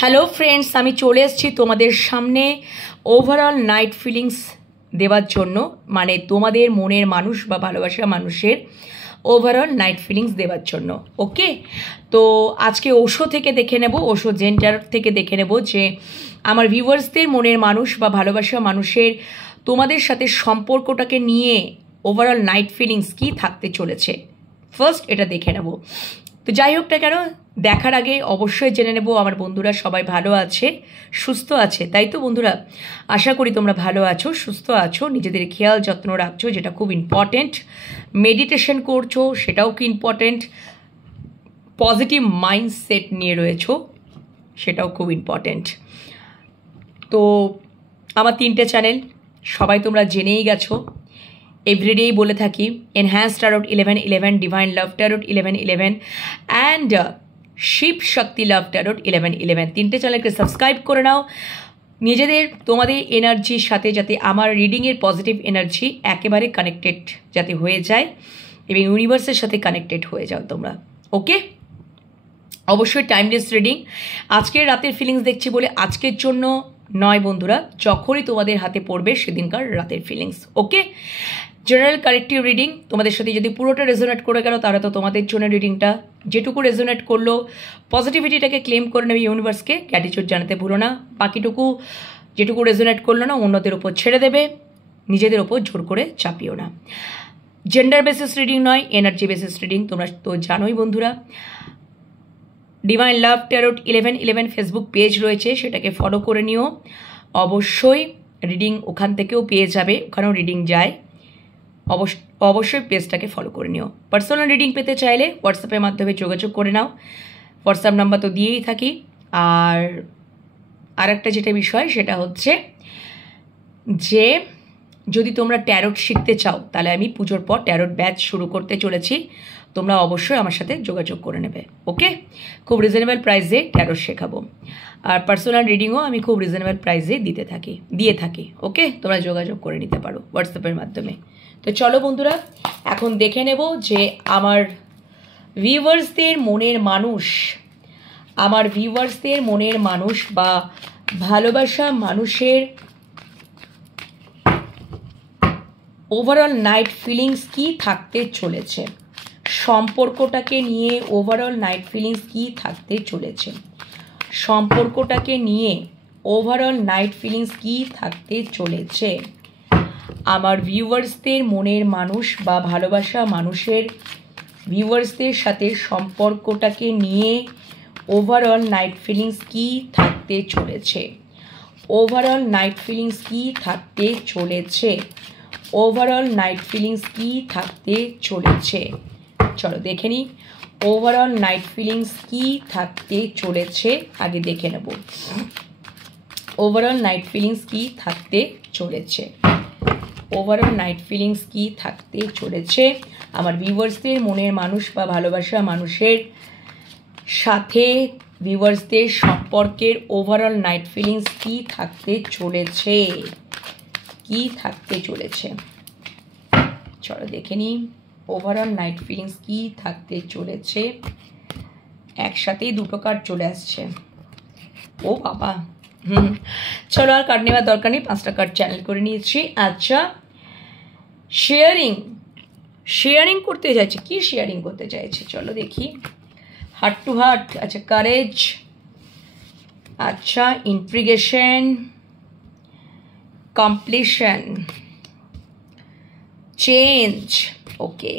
Hello friends, আমি চলে এসেছি তোমাদের সামনে ওভারঅল নাইট ফিলিংস দেওয়ার জন্য, মানে তোমাদের মনের মানুষ বা ভালোবাসা মানুষের ওভারঅল নাইট ফিলিংস দেওয়ার জন্য। ওকে, তো আজকে ওশো থেকে দেখে নেব, ওশো জেন্টার থেকে দেখে নেব যে আমার ভিউয়ার্সদের মনের মানুষ বা ভালোবাসা মানুষের তোমাদের সাথে সম্পর্কটাকে নিয়ে ওভারঅল নাইট ফিলিংস কী থাকতে চলেছে। ফার্স্ট এটা দেখে নেব। তো যাই হোক না কেন, দেখার আগে অবশ্যই জেনে নেব আমার বন্ধুরা সবাই ভালো আছে, সুস্থ আছে। তাই তো বন্ধুরা, আশা করি তোমরা ভালো আছো, সুস্থ আছো, নিজেদের খেয়াল যত্ন রাখছো, যেটা খুব ইম্পর্টেন্ট। মেডিটেশন করছো, সেটাও কি ইম্পর্টেন্ট। পজিটিভ মাইন্ডসেট নিয়ে রয়েছো, সেটাও খুব ইম্পর্টেন্ট। তো আমার 3টে চ্যানেল সবাই তোমরা জেনেই গেছো, এভরিডেই বলে থাকি, Enhance Tarot 1111, Divine Love Tarot 1111 and Shiva Shakti Love Tarot 1111। 3টে চ্যানেলকে সাবস্ক্রাইব করে নাও, নিজেদের তোমাদের এনার্জির সাথে যাতে আমার রিডিংয়ের পজিটিভ এনার্জি একেবারে কানেক্টেড যাতে হয়ে যায় এবং ইউনিভার্সের সাথে কানেক্টেড হয়ে যাও তোমরা। ওকে, অবশ্যই টাইমলেস রিডিং। আজকের রাতের ফিলিংস দেখছি বলে আজকের জন্য নয় বন্ধুরা, যখনই তোমাদের হাতে পড়বে সেদিনকার রাতের ফিলিংস। ওকে, জেনারেল কালেক্টিভ রিডিং তোমাদের সাথে যদি পুরোটা রেজোনেট করে গেল তাহলে তো তোমাদের জন্য রিডিংটা। যেটুকু রেজোনেট করলো পজিটিভিটিটাকে ক্লেম করে নেবে, ইউনিভার্সকে গ্র্যাটিটিউড জানাতে ভুলো না। বাকিটুকু যেটুকু রেজোনেট করলো না অন্যদের ওপর ছেড়ে দেবে, নিজেদের ওপর জোর করে চাপিও না। জেন্ডার বেসিস রিডিং নয়, এনার্জি বেসিস রিডিং, তোমরা তো জানোই বন্ধুরা। Divine Love Tarot 1111 Facebook page রয়েছে, সেটাকে ফলো করে নিও। অবশ্যই রিডিং ওখান থেকেও পেয়ে যাবে, ওখানেও রিডিং যায়। অবশ্যই পেজটাকে ফলো করে নিও। পার্সোনাল রিডিং পেতে চাইলে হোয়াটসঅ্যাপের মাধ্যমে যোগাযোগ করে নাও, হোয়াটসঅ্যাপ নাম্বার তো দিয়েই থাকি। আর একটা যেটা বিষয় সেটা হচ্ছে যে যদি তোমরা ট্যারোট শিখতে চাও তাহলে আমি পুজোর পর ট্যারোট ব্যাচ শুরু করতে চলেছি, তোমরা অবশ্যই আমার সাথে যোগাযোগ করে নেবে। ওকে, খুব রিজনেবল প্রাইসে ট্যারোট শেখাবো, আর পার্সোনাল রিডিংও আমি খুব রিজনেবল প্রাইসে দিয়ে থাকি। ওকে, তোমরা যোগাযোগ করে নিতে পারো হোয়াটসঅ্যাপের মাধ্যমে। তো চলো বন্ধুরা, এখন দেখে নেব যে আমার ভিউয়ার্সদের মনের মানুষ বা ভালোবাসা মানুষের ওভারঅল নাইট ফিলিংস কি থাকতে চলেছে, সম্পর্কটাকে নিয়ে ওভারঅল নাইট ফিলিংস কি থাকতে চলেছে, সম্পর্কটাকে নিয়ে ওভারঅল নাইট ফিলিংস কি থাকতে চলেছে। আমার ভিউয়ার্সদের মনের মানুষ বা ভালোবাসা মানুষের ভিউয়ার্সদের সাথে সম্পর্কটাকে নিয়ে ওভারঅল নাইট ফিলিংস কি থাকতে চলেছে, ওভারঅল নাইট ফিলিংস কি থাকতে চলেছে, ওভারঅল নাইট ফিলিংস কি থাকতে চলেছে। চলো দেখে নিই ওভারঅল নাইট ফিলিংস কি থাকতে চলেছে, আগে দেখে নেব ওভারঅল নাইট ফিলিংস কি থাকতে চলেছে। ওভারঅল নাইট ফিলিংস কি থাকতে চলেছে আমার ভিউয়ার্সদের মনের মানুষ বা ভালোবাসা মানুষের সাথে, ভিউয়ার্সদের সম্পর্কের ওভারঅল নাইট ফিলিংস কি থাকতে চলেছে, কি থাকতে চলেছে। চলো দেখে নিই ওভারঅল নাইট ফিলিংস কি থাকতে চলেছে। একসাথেই দুটো কার্ড চলে আসছে, ও বাবা। চলো আর কার্ড নেওয়ার দরকার নেই, 5টা কার্ড চ্যানেল করে নিয়েছি। আচ্ছা, শেয়ারিং করতে চাইছে, কি শেয়ারিং করতে চাইছে চলো দেখি। হার্ট টু হার্ট, আচ্ছা কারেজ, আচ্ছা integration, completion, change, okay,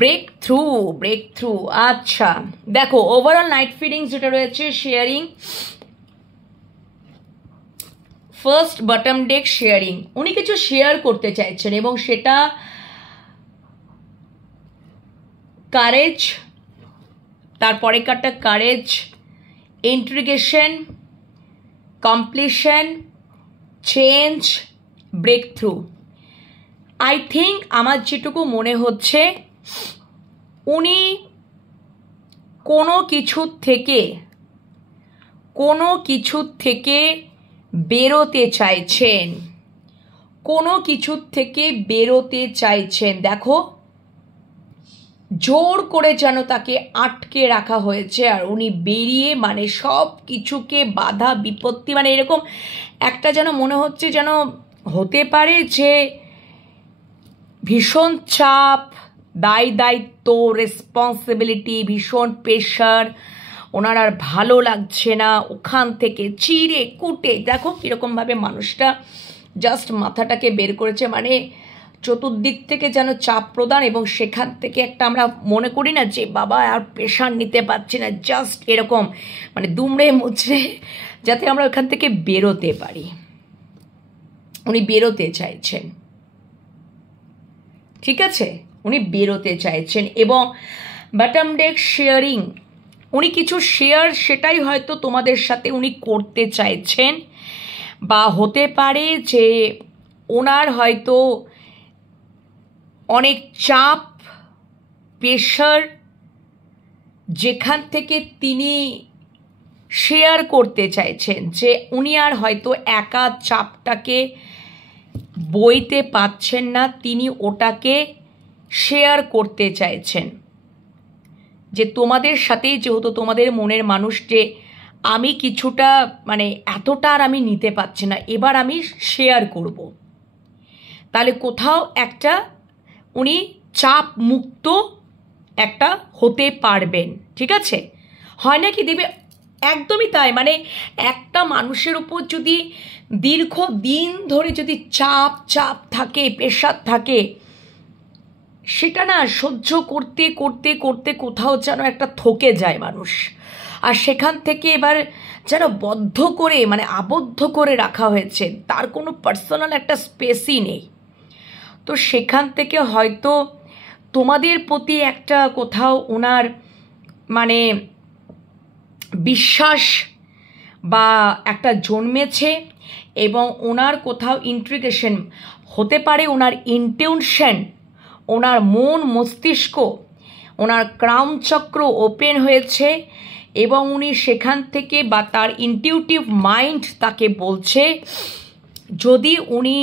breakthrough. আচ্ছা দেখো ওভারঅল নাইট ফিলিংস যেটা রয়েছে, sharing, first bottom deck sharing, উনি কিছু শেয়ার করতে চাইছেন এবং সেটা কারেজ, তারপরে কারটা courage, integration, completion, change, breakthrough. I think আমার যেটুকু মনে হচ্ছে উনি কোনো কিছু থেকে বেরোতে চাইছেন, দেখো জোর করে যেন তাকে আটকে রাখা হয়েছে, আর উনি বেরিয়ে মানে সব কিছুকে বাধা বিপত্তি, মানে এরকম একটা যেন মনে হচ্ছে যেন হতে পারে যে ভীষণ চাপ, দায়িত্ব, রেসপন্সিবিলিটি, ভীষণ প্রেশার, ওনার আর ভালো লাগছে না। ওখান থেকে চিড়ে কুটে দেখো কীরকমভাবে মানুষটা জাস্ট মাথাটাকে বের করেছে, মানে চতুর্দিক থেকে যেন চাপ প্রদান, এবং সেখান থেকে একটা আমরা মনে করি না যে বাবা আর প্রেশার নিতে পারছি না, জাস্ট এরকম মানে দুমড়ে মুচড়ে যাতে আমরা ওখান থেকে বেরোতে পারি। উনি বেরোতে চাইছেন, ঠিক আছে, উনি বেরোতে চাইছেন। এবং বটম ডেক শেয়ারিং, উনি কিছু শেয়ার সেটাই হয়তো তোমাদের সাথে উনি করতে চাইছেন, বা হতে পারে যে ওনার হয়তো অনেক চাপ, প্রেশার, যেখান থেকে তিনি শেয়ার করতে চাইছেন যে উনি আর হয়তো একা চাপটাকে বইতে পাচ্ছেন না, তিনি ওটাকে শেয়ার করতে চাইছেন যে তোমাদের সাথেই, যেহেতু তোমাদের মনের মানুষ, যে আমি কিছুটা মানে এতটা আর আমি নিতে পারছি না, এবার আমি শেয়ার করব। তাহলে কোথাও একটা উনি চাপ মুক্ত একটা হতে পারবেন, ঠিক আছে। হয় না কি দেবে, একদমই তাই, মানে একটা মানুষের উপর যদি দীর্ঘ দিন ধরে যদি চাপ থাকে, প্রেশার থাকে, সেটা না সহ্য করতে করতে করতে কোথাও যেন একটা থকে যায় মানুষ, আর সেখান থেকে এবার যেন বদ্ধ করে মানে আবদ্ধ করে রাখা হয়েছে, তার কোনো পার্সোনাল একটা স্পেসই নেই। তো সেখান থেকে হয়তো তোমাদের প্রতি একটা কোথাও ওনার মানে বিশ্বাস বা একটা জন্মেছে, এবং ওনার কোথাও ইন্ট্রিগেশন হতে পারে, ওনার ইন্টেনশন, ওনার মন মস্তিষ্ক, ওনার ক্রাউন চক্র ওপেন হয়েছে, এবং উনি সেখান থেকে বা তার ইনটিউটিভ মাইন্ড তাকে বলছে যদি উনি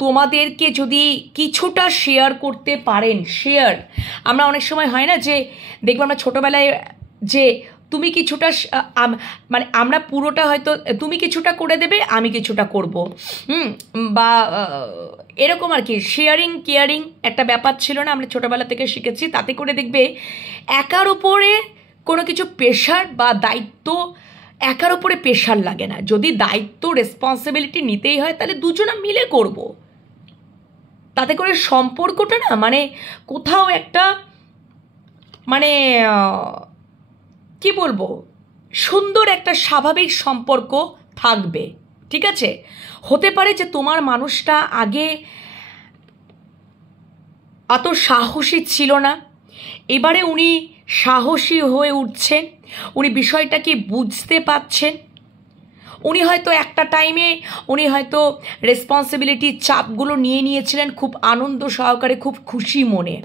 তোমাদেরকে যদি কিছুটা শেয়ার করতে পারেন। শেয়ার আমরা অনেক সময় হয় না যে দেখবো আমরা ছোটোবেলায় যে তুমি কিছুটা মানে আমরা পুরোটা হয়তো তুমি কিছুটা করে দেবে, আমি কিছুটা করব, বা এরকম আর কি শেয়ারিং কেয়ারিং একটা ব্যাপার ছিল না, আমরা ছোটোবেলা থেকে শিখেছি। তাতে করে দেখবে একার উপরে কোনো কিছু প্রেশার বা দায়িত্ব, একার উপরে প্রেশার লাগে না। যদি দায়িত্ব রেসপন্সিবিলিটি নিতেই হয় তাহলে দুজনা মিলে করব, তাতে করে সম্পর্কটা না মানে কোথাও একটা মানে কি বলবো সুন্দর একটা স্বাভাবিক সম্পর্ক থাকবে, ঠিক আছে। হতে পারে যে তোমার মানুষটা আগে এত সাহসী ছিল না, এবারে উনি সাহসী হয়ে উঠছেন, উনি বিষয়টাকে বুঝতে পারছেন, উনি হয়তো একটা টাইমে উনি হয়তো রেসপন্সিবিলিটির চাপগুলো নিয়ে নিয়েছিলেন খুব আনন্দ সহকারে, খুব খুশি মনে,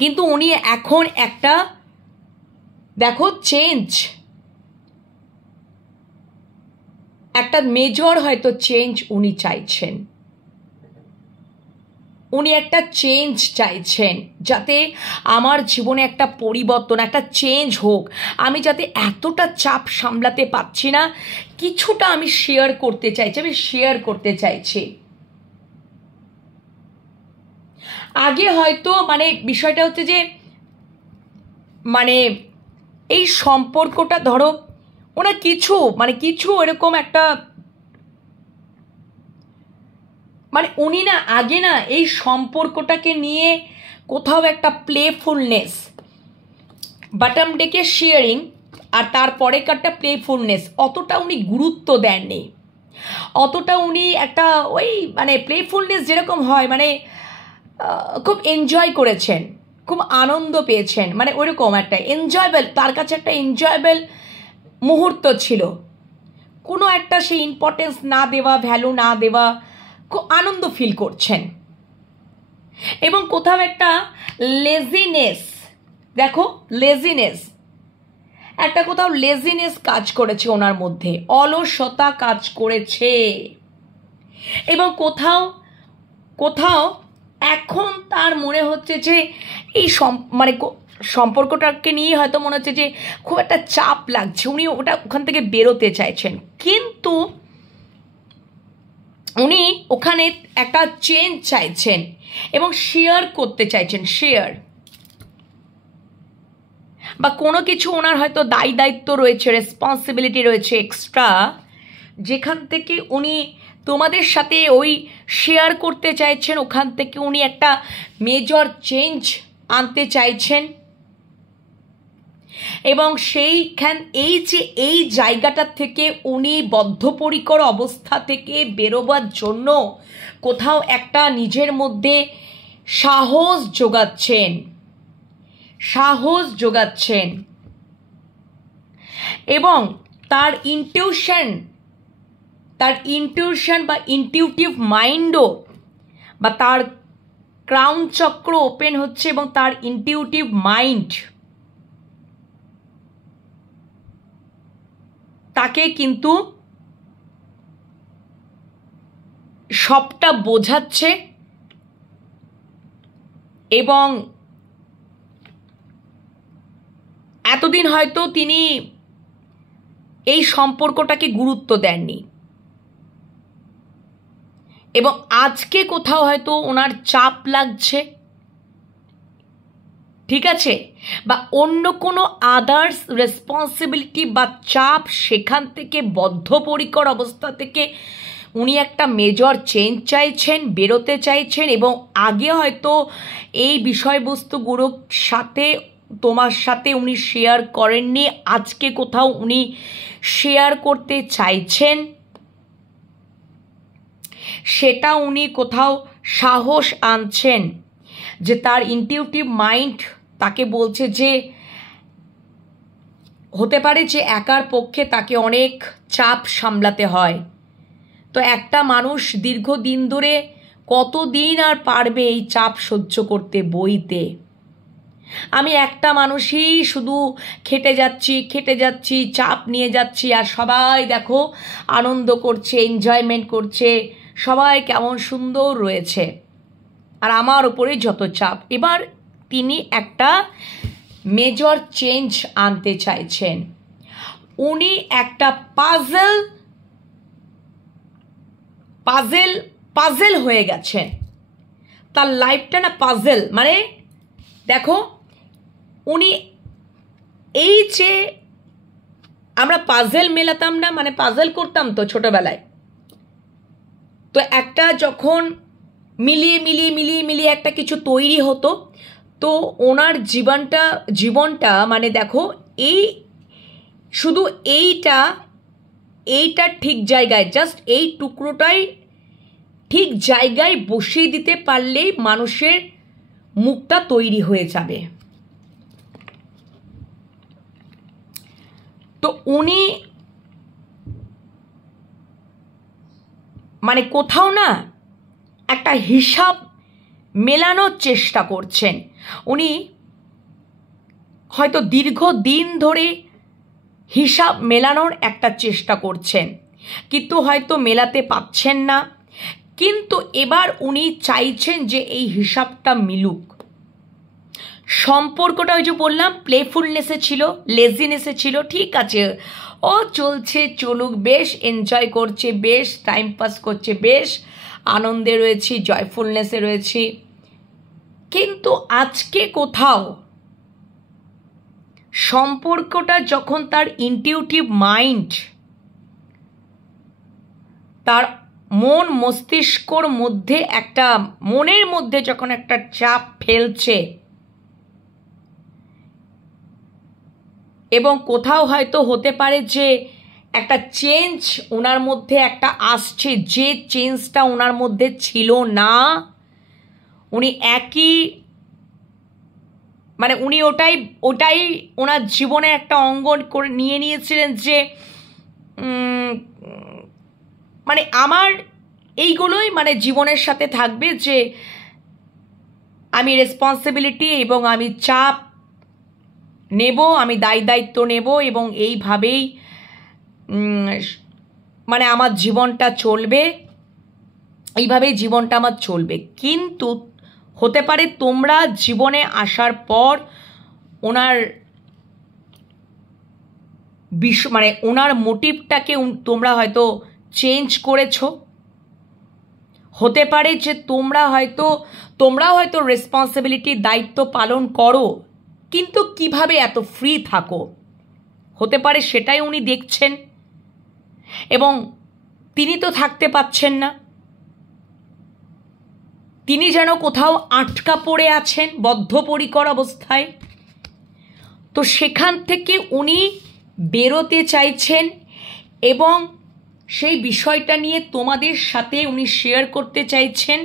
কিন্তু উনি এখন একটা দেখো চেঞ্জ, একটা মেজর হয়তো চেঞ্জ উনি চাইছেন, উনি একটা চেঞ্জ চাইছেন, যাতে আমার জীবনে একটা পরিবর্তন, একটা চেঞ্জ হোক, আমি যাতে এতটা চাপ সামলাতে পারছি না, কিছুটা আমি শেয়ার করতে চাইছি, আমি শেয়ার করতে চাইছি। আগে হয়তো মানে বিষয়টা হচ্ছে যে মানে এই সম্পর্কটা ধরো ওনার কিছু এরকম একটা মানে উনি না আগে না এই সম্পর্কটাকে নিয়ে কোথাও একটা প্লেফুলনেস, বটম ডেকে শেয়ারিং আর তারপরে কারটা প্লেফুলনেস, অতটা উনি গুরুত্ব দেননি, অতটা উনি একটা ওই মানে প্লেফুলনেস যেরকম হয় মানে খুব এনজয় করেছেন, খুব আনন্দ পেয়েছেন, মানে ওইরকম একটা এনজয়েবল, তার কাছে একটা এনজয়েবল মুহূর্ত ছিল, কোনো একটা সেই ইম্পর্টেন্স না দেওয়া, ভ্যালু না দেওয়া, খুব আনন্দ ফিল করছেন। এবং কোথাও একটা লেজিনেস, দেখো লেজিনেস, একটা কোথাও লেজিনেস কাজ করেছে ওনার মধ্যে, অলসতা কাজ করেছে, এবং কোথাও কোথাও এখন তার মনে হচ্ছে যে এই মানে সম্পর্কটাকে নিয়ে হয়তো মনে হচ্ছে যে খুব একটা চাপ লাগছে, উনি ওখান থেকে বেরোতে চাইছেন, কিন্তু উনি ওখানে একটা চেঞ্জ চাইছেন এবং শেয়ার করতে চাইছেন, শেয়ার বা কোনো কিছু ওনার হয়তো দায়িত্ব রয়েছে, রেসপন্সিবিলিটি রয়েছে এক্সট্রা, যেখান থেকে উনি তোমাদের সাথে ওই শেয়ার করতে চাইছেন, ওখান থেকে উনি একটা মেজর চেঞ্জ আনতে চাইছেন। এবং এই জায়গাটা থেকে উনি বদ্ধপরিকর অবস্থা থেকে বেরোবার জন্য কোথাও একটা নিজের মধ্যে সাহস যোগাচ্ছেন এবং তার ইনটিউশন বা ইনটিউটিভ মাইন্ডও বা তার ক্রাউন চক্র ওপেন হচ্ছে এবং তার ইনটিউটিভ মাইন্ড তাকে কিন্তু সবটা বোঝাচ্ছে এবং এতদিন হয়তো তিনি এই সম্পর্কটাকে গুরুত্ব দেননি এবং আজকে কোথাও হয়তো ওনার চাপ লাগছে, ঠিক আছে, বা অন্য কোনো আদার্স রেসপন্সিবিলিটি বা চাপ, সেখান থেকে বদ্ধপরিকর অবস্থা থেকে উনি একটা মেজর চেঞ্জ চাইছেন, বেরোতে চাইছেন এবং আগে হয়তো এই বিষয়বস্তুগুলোর সাথে তোমার সাথে উনি শেয়ার করেননি, আজকে কোথাও উনি শেয়ার করতে চাইছেন, সেটা উনি কোথাও সাহস আনছেন যে তার ইনটিউটিভ মাইন্ড তাকে বলছে যে হতে পারে যে একার পক্ষে তাকে অনেক চাপ সামলাতে হয়, তো একটা মানুষ দীর্ঘদিন ধরে কতদিন আর পারবে এই চাপ সহ্য করতে বইতে। আমি একটা মানুষই শুধু খেটে যাচ্ছি, চাপ নিয়ে যাচ্ছি, আর সবাই দেখো আনন্দ করছে, এনজয়মেন্ট করছে, সবাই কেমন সুন্দর রয়েছে, আর আমার উপরে যত চাপ। এবার তিনি একটা মেজর চেঞ্জ আনতে চাইছেন, উনি একটা পাজেল হয়ে গেছেন, তার লাইফটা না পাজেল। মানে দেখো, উনি এই যে আমরা পাজেল মেলাতাম না, মানে পাজেল করতাম তো ছোটবেলায়, তো একটা যখন মিলিয়ে একটা কিছু তৈরি হতো, তো ওনার জীবনটা মানে দেখো এই শুধু এইটা ঠিক জায়গায়, জাস্ট এই টুকরোটাই ঠিক জায়গায় বসিয়ে দিতে পারলেই মানুষের মুখটা তৈরি হয়ে যাবে। তো উনি মানে কোথাও না একটা হিসাব মেলানোর চেষ্টা করছেন, উনি হয়তো দীর্ঘদিন ধরে হিসাব মেলানোর একটা চেষ্টা করছেন, কিন্তু হয়তো মেলাতে পারছেন না, কিন্তু এবার উনি চাইছেন যে এই হিসাবটা মিলুক। সম্পর্কটা ওই যে বললাম প্লেফুলনেসে ছিল, লেজিনেসে ছিল, ঠিক আছে, ও চলছে, চলুক, বেশ এনজয় করছে, বেশ টাইম পাস করছে, বেশ আনন্দে রয়েছি, জয়ফুলনেসে রয়েছি, কিন্তু আজকে কোথাও সম্পর্কটা যখন তার ইনটিউটিভ মাইন্ড তার মন মস্তিষ্কর মধ্যে একটা মনের মধ্যে যখন একটা চাপ ফেলছে এবং কোথাও হয়তো হতে পারে যে একটা চেঞ্জ ওনার মধ্যে একটা আসছে, যে চেঞ্জটা ওনার মধ্যে ছিল না, উনি একই মানে উনি ওটাই ওনার জীবনে একটা অঙ্গ করে নিয়েছিলেন যে মানে আমার এইগুলোই মানে জীবনের সাথে থাকবে, যে আমি রেসপন্সিবিলিটি এবং আমি চাপ নেব, আমি দায়িত্ব নেব এবং এইভাবেই মানে আমার জীবনটা চলবে, এইভাবেই জীবনটা আমার চলবে। কিন্তু হতে পারে তোমরা জীবনে আসার পর ওনার মানে ওনার মোটিভটাকে তোমরা হয়তো চেঞ্জ করেছো। হতে পারে যে তোমরাও হয়তো রেসপন্সিবিলিটির দায়িত্ব পালন করো, কিন্তু কিভাবে এত ফ্রি থাকো, হতে পারে সেটাই উনি দেখছেন এবং তিনি তো থাকতে পাচ্ছেন না। তিনি যেন কোথাও আটকা পড়ে আছেন বদ্ধপরিকর অবস্থায়। তো সেখান থেকে উনি বেরোতে চাইছেন এবং সেই বিষয়টা নিয়ে তোমাদের সাথে উনি শেয়ার করতে চাইছেন,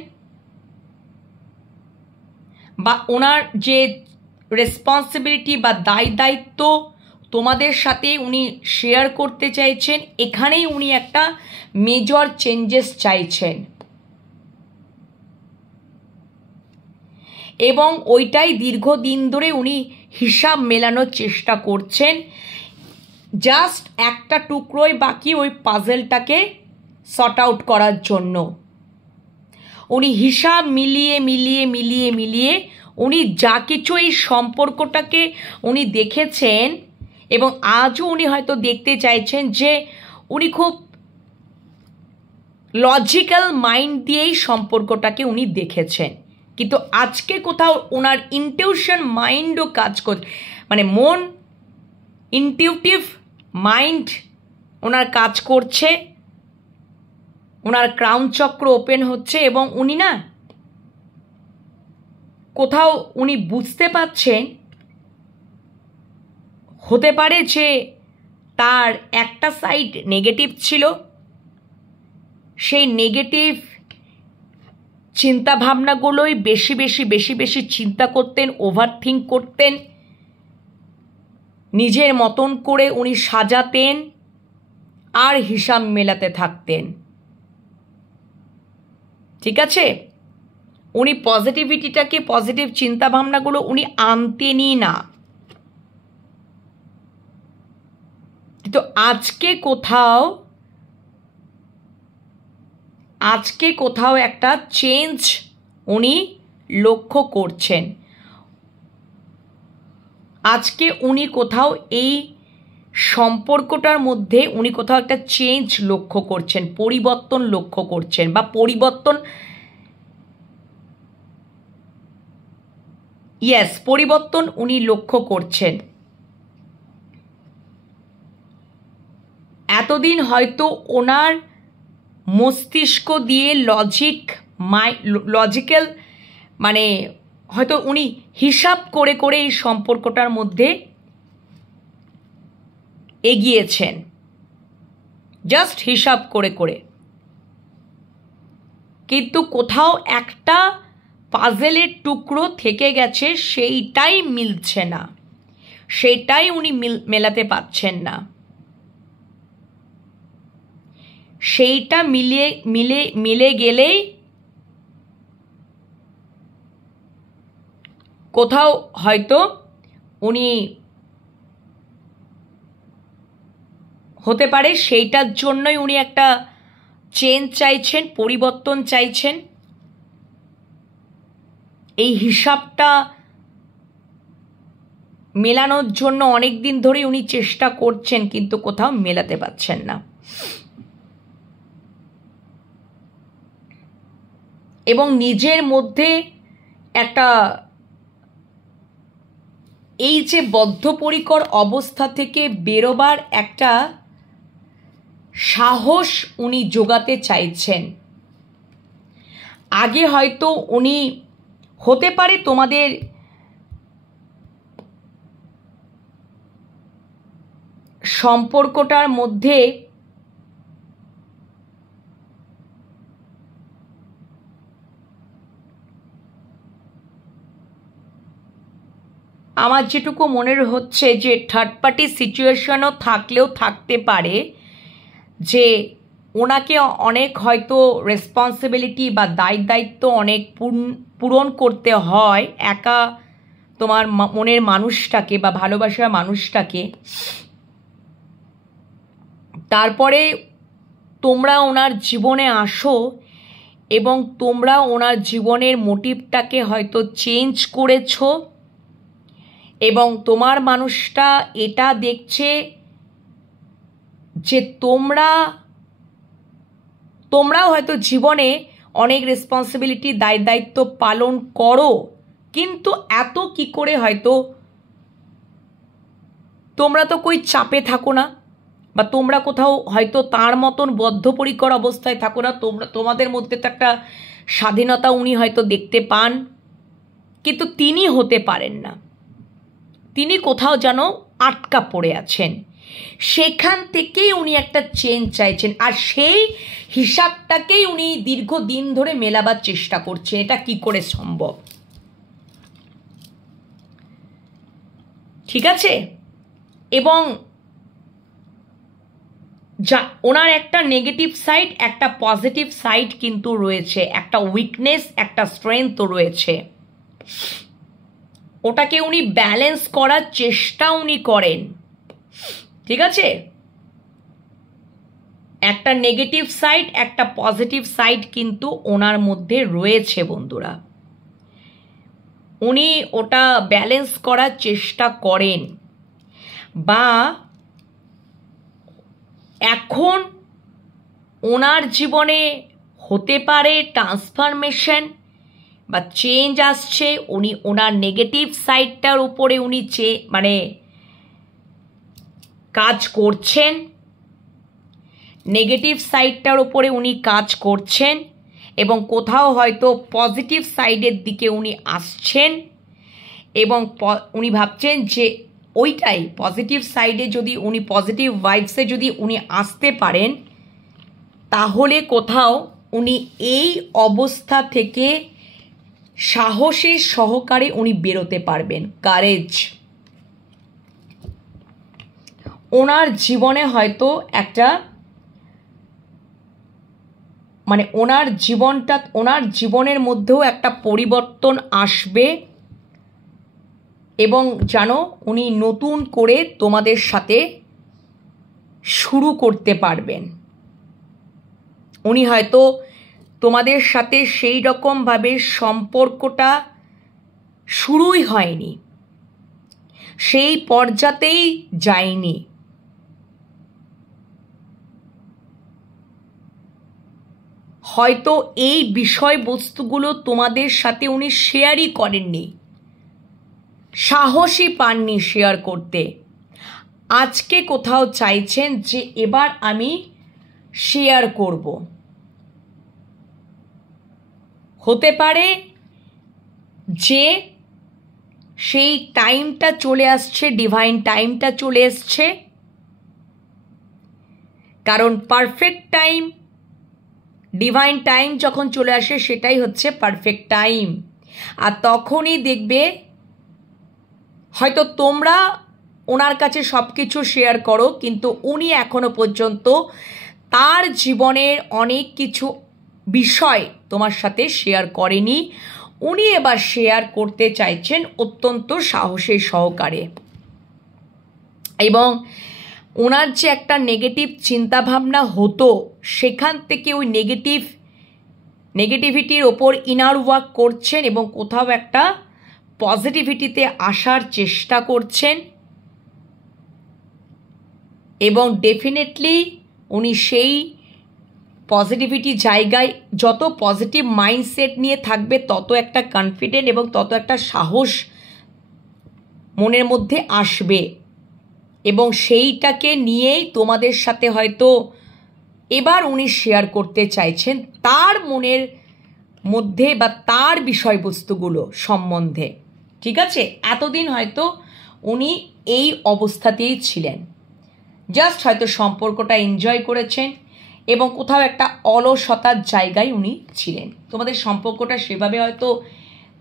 বা ওনার যে রেসপন্সিবিলিটি বা দায়িত্ব তোমাদের সাথে উনি শেয়ার করতে চাইছেন। এখানেই উনি একটা মেজর চেঞ্জেস চাইছেন এবং ওইটাই দীর্ঘদিন ধরে উনি হিসাব মেলানোর চেষ্টা করছেন। জাস্ট একটা টুকরোই বাকি ওই পাজেলটাকে সর্ট আউট করার জন্য। উনি হিসাব মিলিয়ে উনি যা কিছু এই সম্পর্কটাকে উনি দেখেছেন এবং আজও উনি হয়তো দেখতে চাইছেন যে উনি খুব লজিক্যাল মাইন্ড দিয়েই সম্পর্কটাকে উনি দেখেছেন, কিন্তু আজকে কোথাও ওনার ইনটিউশন মাইন্ডও কাজ করছে, মানে মন ইনটিউটিভ মাইন্ড ওনার কাজ করছে, ওনার ক্রাউন চক্র ওপেন হচ্ছে এবং উনি না কোথাও উনি বুঝতে পারছেন হতে পারে যে তার একটা সাইড নেগেটিভ ছিল, সেই নেগেটিভ চিন্তা ভাবনাগুলোই বেশি চিন্তা করতেন, ওভার থিঙ্ক করতেন, নিজের মতন করে উনি সাজাতেন আর হিসাব মেলাতে থাকতেন। ঠিক আছে, উনি পজিটিভিটিটাকে, পজিটিভ চিন্তা ভাবনাগুলো উনি আনতেনই না। কিন্তু আজকে কোথাও একটা চেঞ্জ উনি লক্ষ্য করছেন। আজকে উনি কোথাও এই সম্পর্কটার মধ্যে উনি কোথাও একটা চেঞ্জ লক্ষ্য করছেন, পরিবর্তন লক্ষ্য করছেন, বা পরিবর্তন উনি লক্ষ্য করছেন। এতদিন হয়তো ওনার মস্তিষ্ক দিয়ে লজিক্যাল মানে হয়তো উনি হিসাব করে এই সম্পর্কটার মধ্যে এগিয়েছেন, জাস্ট হিসাব করে, কিন্তু কোথাও একটা পাজেলের টুকরো থেকে গেছে, সেইটাই মিলছে না, সেইটাই উনি মেলাতে পারছেন না। সেইটা মিলে গেলেই কোথাও হয়তো উনি হতে পারে সেইটার জন্যই উনি একটা চেঞ্জ চাইছেন, পরিবর্তন চাইছেন। এই হিসাবটা মেলানোর জন্য অনেক দিন ধরে উনি চেষ্টা করছেন, কিন্তু কোথাও মেলাতে পারছেন না। এবং নিজের মধ্যে একটা এই যে বদ্ধপরিকর অবস্থা থেকে বেরোবার একটা সাহস উনি জোগাতে চাইছেন। আগে হয়তো উনি হতে পারে তোমাদের সম্পর্কটার মধ্যে আমার যেটুকু মনে হচ্ছে যে থার্ড পার্টি সিচুয়েশনও থাকতে পারে, যে ওনাকে অনেক হয়তো রেসপন্সিবিলিটি বা দায়িত্ব অনেক পূরণ করতে হয় একা তোমার মনের মানুষটাকে বা ভালোবাসার মানুষটাকে। তারপরে তোমরা ওনার জীবনে আসো এবং তোমরা ওনার জীবনের মোটিভটাকে হয়তো চেঞ্জ করেছো এবং তোমার মানুষটা এটা দেখছে যে তোমরাও হয়তো জীবনে অনেক রেসপন্সিবিলিটি দায়িত্ব পালন করো, কিন্তু এত কি করে হয়তো তোমরা তো কই চাপে থাকো না, বা তোমরা কোথাও হয়তো তার মতন বদ্ধপরিকর অবস্থায় থাকো না। তোমাদের মধ্যে তো একটা স্বাধীনতা উনি হয়তো দেখতে পান, কিন্তু তিনি হতে পারেন না। তিনি কোথাও যেন আটকা পড়ে আছেন, সেখান থেকেই উনি একটা চেঞ্জ চাইছেন, আর সেই হিসাবটাকেই উনি দীর্ঘদিন ধরে মেলাবার চেষ্টা করছেন। এটা কি করে সম্ভব? ঠিক আছে, এবং ওনার একটা নেগেটিভ সাইড, একটা পজিটিভ সাইড কিন্তু রয়েছে, একটা উইকনেস, একটা স্ট্রেংথ রয়েছে। ওটাকে উনি ব্যালেন্স করার চেষ্টা উনি করেন। ঠিক আছে, একটা নেগেটিভ সাইড, একটা পজিটিভ সাইড কিন্তু ওনার মধ্যে রয়েছে বন্ধুরা। উনি ওটা ব্যালেন্স করার চেষ্টা করেন, বা এখন ওনার জীবনে হতে পারে ট্রান্সফরমেশন বা চেঞ্জ আসছে। উনি ওনার নেগেটিভ সাইডটার উপরে উনি কাজ করছেন, নেগেটিভ সাইডটার উপরে উনি কাজ করছেন, এবং কোথাও হয়তো পজিটিভ সাইডের দিকে উনি আসছেন, এবং উনি ভাবছেন যে ওইটাই পজিটিভ সাইডে যদি উনি পজিটিভ ভাইবসে যদি উনি আসতে পারেন, তাহলে কোথাও উনি এই অবস্থা থেকে সাহসের সহকারে উনি বেরোতে পারবেন। কারেজ। ওনার জীবনে হয়তো একটা ওনার জীবনের মধ্যেও একটা পরিবর্তন আসবে, এবং জানো উনি নতুন করে তোমাদের সাথে শুরু করতে পারবেন। উনি হয়তো তোমাদের সাথে সেই রকমভাবে সম্পর্কটা শুরুই হয়নি, সেই পর্যাতেই যায়নি। হয়তো এই বিষয়বস্তুগুলো তোমাদের সাথে উনি শেয়ারই করেননি, সাহসই পাননি শেয়ার করতে। আজকে কোথাও চাইছেন যে এবার আমি শেয়ার করব। হতে পারে যে সেই টাইমটা চলে আসছে, ডিভাইন টাইমটা চলে এসছে, কারণ পারফেক্ট টাইম, ডিভাইন টাইম যখন চলে আসে সেটাই হচ্ছে পারফেক্ট টাইম। আর তখনই দেখবে হয়তো তোমরা ওনার কাছে সব কিছু শেয়ার করো, কিন্তু উনি এখনো পর্যন্ত তার জীবনের অনেক কিছু বিষয় তোমার সাথে শেয়ার করেনি। উনি এবার শেয়ার করতে চাইছেন অত্যন্ত সাহসের সহকারে, এবং ওনার যে একটা নেগেটিভ চিন্তাভাবনা হতো, সেখান থেকে ওই নেগেটিভিটির ওপর ইনার ওয়ার্ক করছেন, এবং কোথাও একটা পজিটিভিটিতে আসার চেষ্টা করছেন, এবং ডেফিনেটলি উনি সেই পজিটিভিটি জায়গায় যত পজিটিভ মাইন্ডসেট নিয়ে থাকবে, তত একটা কনফিডেন্ট এবং তত একটা সাহস মনের মধ্যে আসবে, এবং সেইটাকে নিয়েই তোমাদের সাথে হয়তো এবার উনি শেয়ার করতে চাইছেন তার মনের মধ্যে বা তার বিষয়বস্তুগুলো সম্বন্ধে। ঠিক আছে, এতদিন হয়তো উনি এই অবস্থাতেই ছিলেন, জাস্ট হয়তো সম্পর্কটা এনজয় করেছেন, এবং কোথাও একটা অলসতার জায়গায় উনি ছিলেন। তোমাদের সম্পর্কটা সেভাবে হয়তো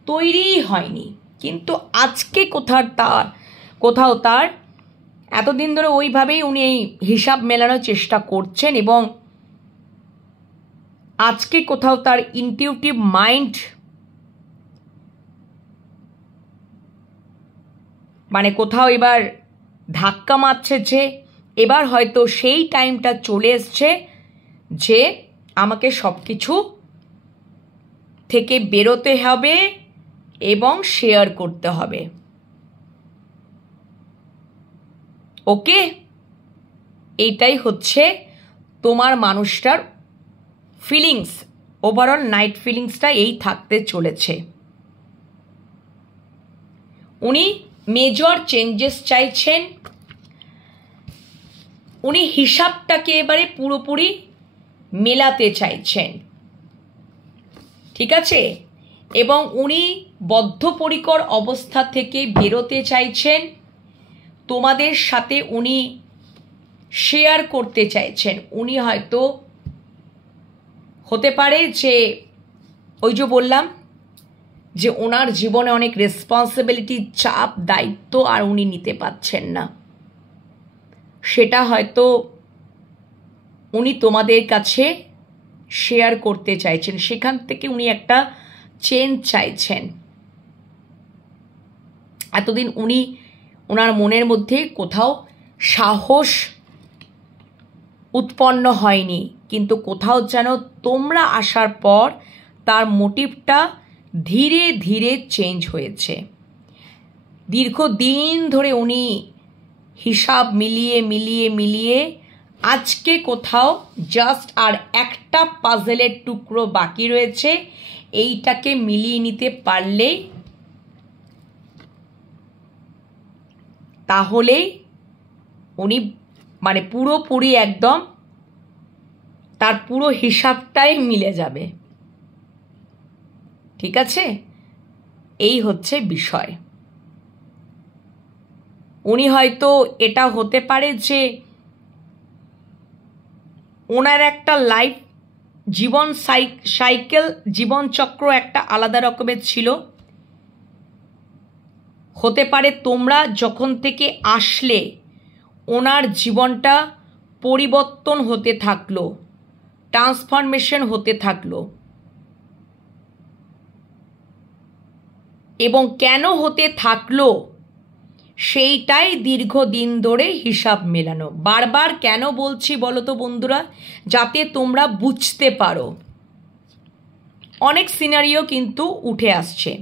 তৈরিই হয়নি, কিন্তু আজকে কোথাও তার এতদিন ধরে ওইভাবেই উনি এই হিসাব মেলানোর চেষ্টা করছেন, এবং আজকে কোথাও তার ইনটিউটিভ মাইন্ড কোথাও এবার ধাক্কা মারছে যে এবার হয়তো সেই টাইমটা চলে এসছে যে আমাকে সব কিছু থেকে বেরোতে হবে এবং শেয়ার করতে হবে। ওকে, এইটাই হচ্ছে তোমার মানুষটার ফিলিংস। ওভারঅল নাইট ফিলিংসটা এই থাকতে চলেছে। উনি মেজর চেঞ্জেস চাইছেন। উনি হিসাবটাকে এবারে পুরোপুরি মেলাতে চাইছেন, ঠিক আছে? এবং উনি বদ্ধপরিকর অবস্থা থেকে বেরোতে চাইছেন। তোমাদের সাথে উনি শেয়ার করতে চাইছেন। উনি হয়তো হতে পারে যে ওই যে বললাম যে ওনার জীবনে অনেক রেসপন্সিবিলিটি, চাপ, দায়িত্ব আর উনি নিতে পারছেন না। সেটা হয়তো উনি তোমাদের কাছে শেয়ার করতে চাইছেন। সেখান থেকে উনি একটা চেঞ্জ চাইছেন। এতদিন উনি ওনার মনের মধ্যে কোথাও সাহস উৎপন্ন হয়নি, কিন্তু কোথাও যেন তোমরা আসার পর তার মোটিভটা ধীরে ধীরে চেঞ্জ হয়েছে। দীর্ঘদিন ধরে উনি হিসাব মিলিয়ে মিলিয়ে মিলিয়ে আজকে কোথাও জাস্ট আর একটা পাজেলের টুকরো বাকি রয়েছে। এইটাকে মিলিয়ে নিতে পারলেই তাহলেই উনি মানে পুরোপুরি একদম তার পুরো হিসাবটাই মিলে যাবে, ঠিক আছে? এই হচ্ছে বিষয়। উনি হয়তো এটা হতে পারে যে ওনার একটা লাইফ জীবন সাইকেল, জীবনচক্র একটা আলাদা রকমের ছিল। হতে পারে তোমরা যখন থেকে আসলে ওনার জীবনটা পরিবর্তন হতে থাকলো, ট্রান্সফরমেশন হতে থাকলো। এবং কেন হতে থাকলো সেইটাই দীর্ঘদিন ধরে হিসাব মেলানো। বারবার কেন বলছি বলো তো বন্ধুরা? যাতে তোমরা বুঝতে পারো। অনেক সিনারিও কিন্তু উঠে আসছে।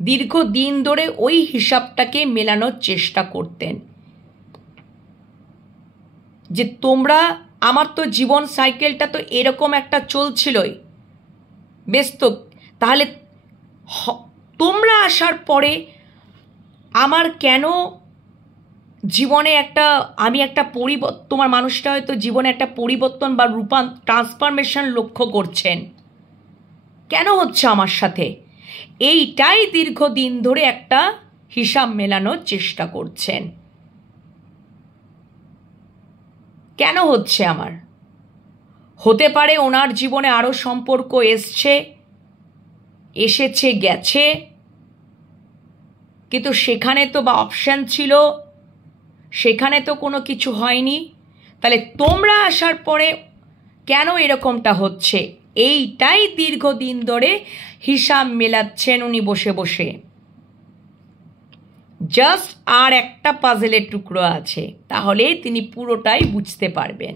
দীর্ঘদিন ধরে ওই হিসাবটাকে মেলানোর চেষ্টা করতেন যে তোমরা, আমার তো জীবন সাইকেলটা তো এরকম একটা চলছিলই, বেশ তো তাহলে তোমরা আসার পরে আমার কেন জীবনে একটা আমি একটা পরিবর্তন, তোমার মানুষটা হয়তো জীবনে একটা পরিবর্তন বা ট্রান্সফরমেশন লক্ষ্য করছেন। কেন হচ্ছে আমার সাথে? এইটাই দীর্ঘদিন ধরে একটা হিসাব মেলানোর চেষ্টা করছেন। কেন হচ্ছে আমার? হতে পারে ওনার জীবনে আরও সম্পর্ক এসেছে গেছে, কিন্তু সেখানে তো বা অপশান ছিল, সেখানে তো কোনো কিছু হয়নি। তাহলে তোমরা আসার পরে কেন এরকমটা হচ্ছে? এইটাই দীর্ঘদিন ধরে হিসাব মেলাচ্ছেন উনি বসে বসে। জাস্ট আর একটা পাজেলের টুকরো আছে, তাহলেই তিনি পুরোটাই বুঝতে পারবেন।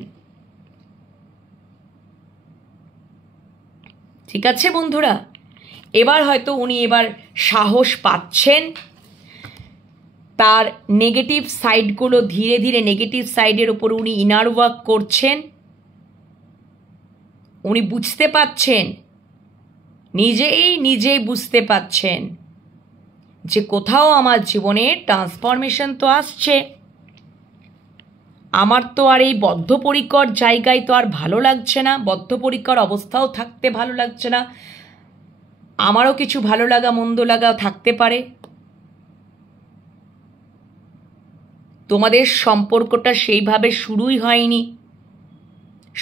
ঠিক আছে বন্ধুরা? এবার হয়তো উনি সাহস পাচ্ছেন। তার নেগেটিভ সাইডগুলো ধীরে ধীরে, নেগেটিভ সাইডের ওপর উনি ইনার ওয়ার্ক করছেন। উনি বুঝতে পাচ্ছেন, নিজেই বুঝতে পাচ্ছেন যে কোথাও আমার জীবনে ট্রান্সফরমেশন তো আসছে। আমার তো আর এই বদ্ধপরিকর জায়গায় তো আর ভালো লাগছে না, বদ্ধপরিকর অবস্থাও থাকতে ভালো লাগছে না। আমারও কিছু ভালো লাগা মন্দ লাগা থাকতে পারে। তোমাদের সম্পর্কটা সেইভাবে শুরুই হয়নি।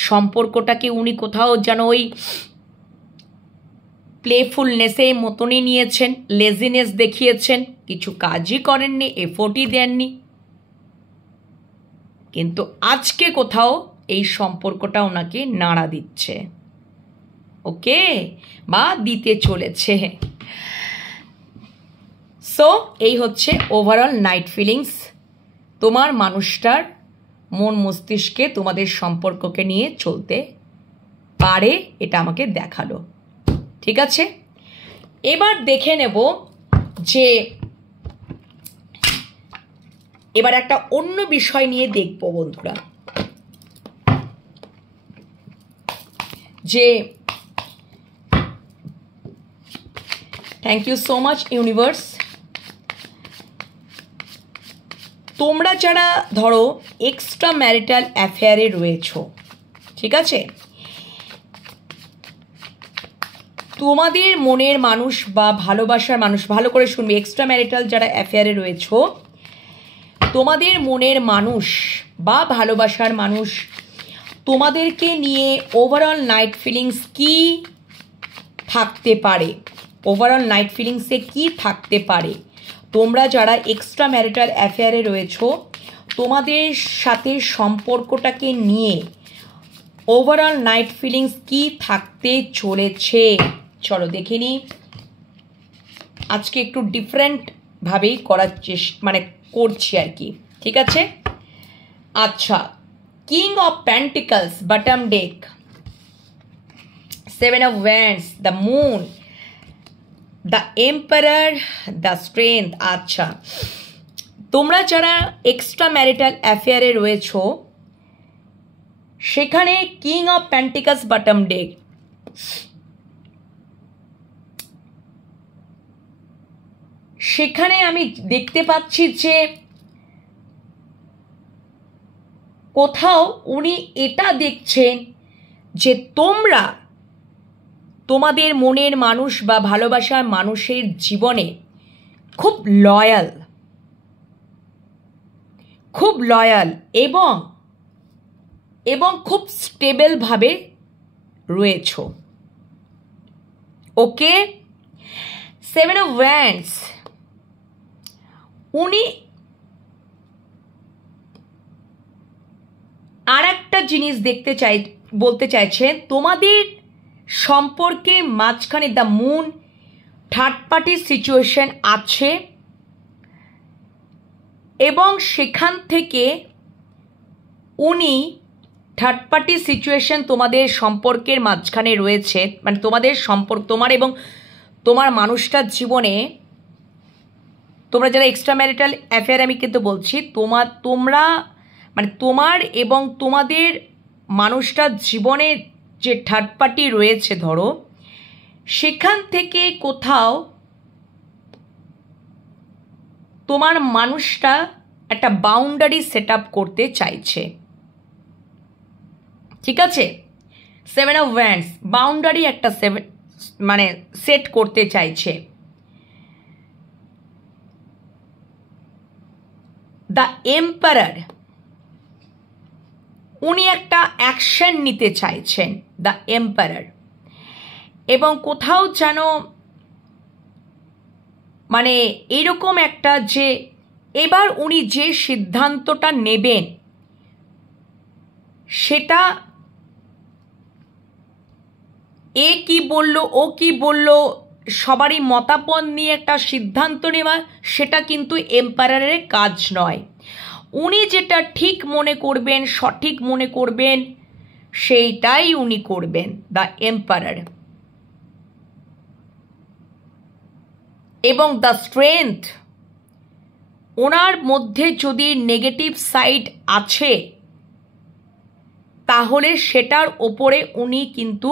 সম্পর্কটাকে উনি কোথাও যেন ওই প্লেফুলনেসের মতনই নিয়েছেন, লেজিনেস দেখিয়েছেন, কিছু কাজই করেননি, এফোর্টই দেননি। কিন্তু আজকে কোথাও এই সম্পর্কটা ওনাকে নাড়া দিচ্ছে, ওকে, বা দিতে চলেছে। সো এই হচ্ছে ওভারঅল নাইট ফিলিংস। তোমার মানুষটার মন মস্তিষ্কে তোমাদের সম্পর্ককে নিয়ে চলতে পারে, এটা আমাকে দেখালো। ঠিক আছে, এবার দেখে নেব যে এবার একটা অন্য বিষয় নিয়ে দেখব বন্ধুরা, যে thank you so much universe. তোমরা যারা ধরো এক্সট্রা ম্যারিটাল অ্যাফেয়ারে রয়েছো, ঠিক আছে, তোমাদের মনের মানুষ বা ভালোবাসার মানুষ, ভালো করে শুনবে, এক্সট্রা ম্যারিটাল যারা অ্যাফেয়ারে রয়েছো, তোমাদের মনের মানুষ বা ভালোবাসার মানুষ তোমাদেরকে নিয়ে ওভারঅল নাইট ফিলিংস কি থাকতে পারে, ওভারঅল নাইট ফিলিংসে কি থাকতে পারে, তোমরা যারা এক্সট্রা ম্যারিটাল অ্যাফেয়ারে রয়েছো তোমাদের সাথে সম্পর্কটাকে নিয়ে ওভারঅল নাইট ফিলিংস কি থাকতে চলেছে। চলো দেখে নিই। আজকে একটু ডিফারেন্টভাবেই করার মানে করছি আর কি, ঠিক আছে। আচ্ছা, king of pentacles bottom day, seven of wands, the moon, the emperor, the strength. আচ্ছা, তোমরা যারা এক্সট্রা ম্যারিটাল অ্যাফেয়ারে রয়েছো সেখানে king of pentacles bottom day, সেখানে আমি দেখতে পাচ্ছি যে কোথাও উনি এটা দেখছেন যে তোমরা তোমাদের মনের মানুষ বা ভালোবাসার মানুষের জীবনে খুব লয়াল, খুব লয়াল এবং খুব স্টেবলভাবে রয়েছো। ওকে, সেভেন অফ ওয়ান্ডস, উনি আর একটা জিনিস বলতে চাইছেন, তোমাদের সম্পর্কে মাঝখানে the moon, third party situation আছে এবং সেখান থেকে উনি থার্ড পার্টি সিচুয়েশন তোমাদের সম্পর্কের মাঝখানে রয়েছে, মানে তোমাদের সম্পর্ক, তোমার এবং তোমার মানুষটার জীবনে, তোমরা যারা এক্সট্রা ম্যারিটাল অ্যাফেয়ার আমি কিন্তু বলছি, তোমরা মানে তোমার এবং তোমাদের মানুষটার জীবনে যে থার্ড পার্টি রয়েছে ধরো, সেখান থেকে কোথাও তোমার মানুষটা একটা বাউন্ডারি সেট আপ করতে চাইছে, ঠিক আছে। সেভেন অফ ওয়ান্ডস, বাউন্ডারি একটা মানে সেট করতে চাইছে। দ্য এম্পারার, উনি একটা অ্যাকশন নিতে চাইছেন, দ্য এম্পারার, এবং কোথাও যেন মানে এরকম একটা যে এবার উনি যে সিদ্ধান্তটা নেবেন সেটা এ কি বলল ও কি বলল সবারই মতামত নিয়ে একটা সিদ্ধান্ত নেওয়া, সেটা কিন্তু এম্পায়ারের কাজ নয়। উনি যেটা ঠিক মনে করবেন, সঠিক মনে করবেন, সেইটাই উনি করবেন, দ্য এম্পায়ার। এবং দ্য স্ট্রেংথ, ওনার মধ্যে যদি নেগেটিভ সাইড আছে তাহলে সেটার ওপরে উনি কিন্তু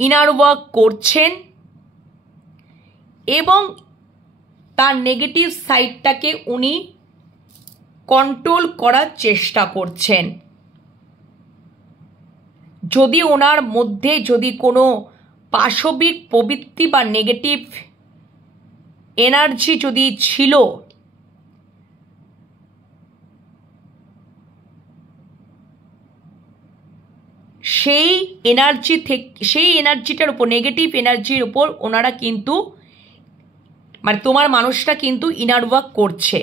ইনার ওয়ার্ক করছেন এবং তার নেগেটিভ সাইডটাকে উনি কন্ট্রোল করার চেষ্টা করছেন। যদি ওনার মধ্যে যদি কোনো পাশবিক প্রবৃত্তি বা নেগেটিভ এনার্জি যদি ছিল, সেই এনার্জি থেকে, সেই এনার্জিটার উপর, নেগেটিভ এনার্জির উপর ওনারা কিন্তু মানে তোমার মানুষটা কিন্তু ইনার ওয়ার্ক করছে,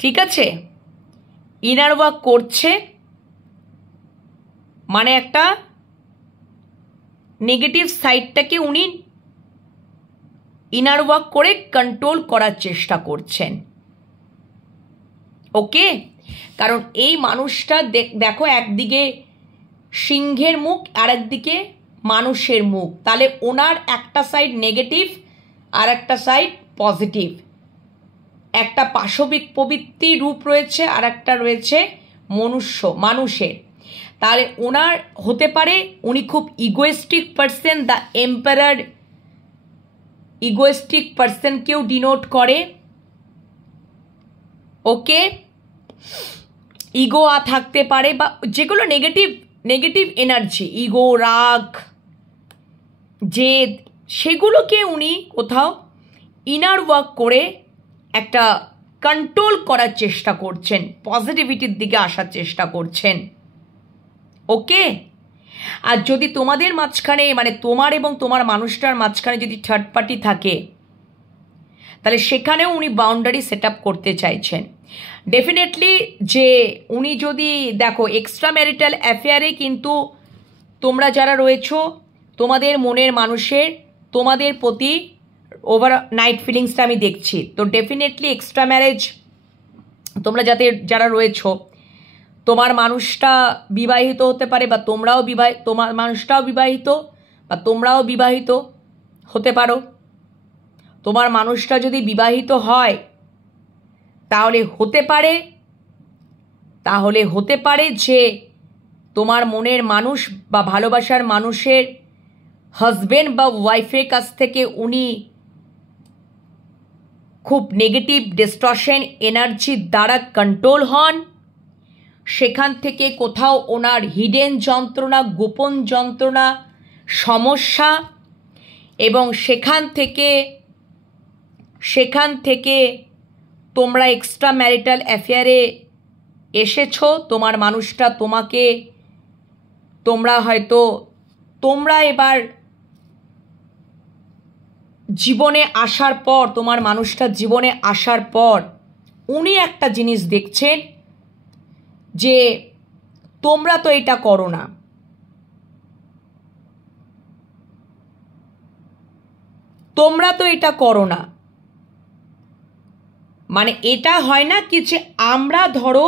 ঠিক আছে। ইনার ওয়ার্ক করছে মানে একটা নেগেটিভ সাইডটাকে উনি ইনার ওয়ার্ক করে কন্ট্রোল করার চেষ্টা করছেন। ওকে, কারণ এই মানুষটা দেখো, একদিকে সিংহের মুখ আর একদিকে মানুষের মুখ, তাহলে ওনার একটা সাইড নেগেটিভ আর একটা সাইড পজিটিভ, একটা পাশবিক প্রবৃত্তি রূপ রয়েছে আর একটা রয়েছে মানুষের। তাহলে ওনার হতে পারে উনি খুব egoistic person, the emperor egoistic পার্সনকেও ডিনোট করে। ওকে, ইগো থাকতে পারে, বা যেগুলো নেগেটিভ এনার্জি, ইগো, রাগ, জেদ, সেগুলোকে উনি কোথাও ইনার ওয়ার্ক করে একটা কন্ট্রোল করার চেষ্টা করছেন, পজিটিভিটির দিকে আসার চেষ্টা করছেন। ওকে, আর যদি তোমাদের মাঝখানে মানে তোমার এবং তোমার মানুষটার মাঝখানে যদি থার্ড পার্টি থাকে, তাহলে সেখানেও উনি বাউন্ডারি সেট আপ করতে চাইছেন ডেফিনেটলি। যে উনি যদি দেখো এক্সট্রা ম্যারিটাল অ্যাফেয়ারে কিন্তু তোমরা যারা রয়েছো, তোমাদের মনের মানুষের তোমাদের প্রতি ওভার নাইট ফিলিংসটা আমি দেখছি। তো ডেফিনেটলি এক্সট্রা ম্যারেজ তোমরা যারা রয়েছো, তোমার মানুষটা বিবাহিত হতে পারে, বা তোমার মানুষটাও বিবাহিত, বা তোমরাও বিবাহিত হতে পারো। তোমার মানুষটা যদি বিবাহিত হয় তাহলে হতে পারে যে তোমার মনের মানুষ বা ভালোবাসার মানুষের হাজবেন্ড বা ওয়াইফের কাছ থেকে উনি খুব নেগেটিভ ডিস্টর্শন এনার্জির দ্বারা কন্ট্রোল হন। সেখান থেকে কোথাও ওনার হিডেন যন্ত্রণা, গোপন যন্ত্রণা, সমস্যা, এবং সেখান থেকে তোমরা এক্সট্রা ম্যারিটাল অ্যাফেয়ারে এসেছো। তোমার মানুষটা তোমরা এবার জীবনে আসার পর, তোমার মানুষটা জীবনে আসার পর উনি একটা জিনিস দেখছেন যে তোমরা তো এটা করো না, মানে এটা হয় না কি যে আমরা ধরো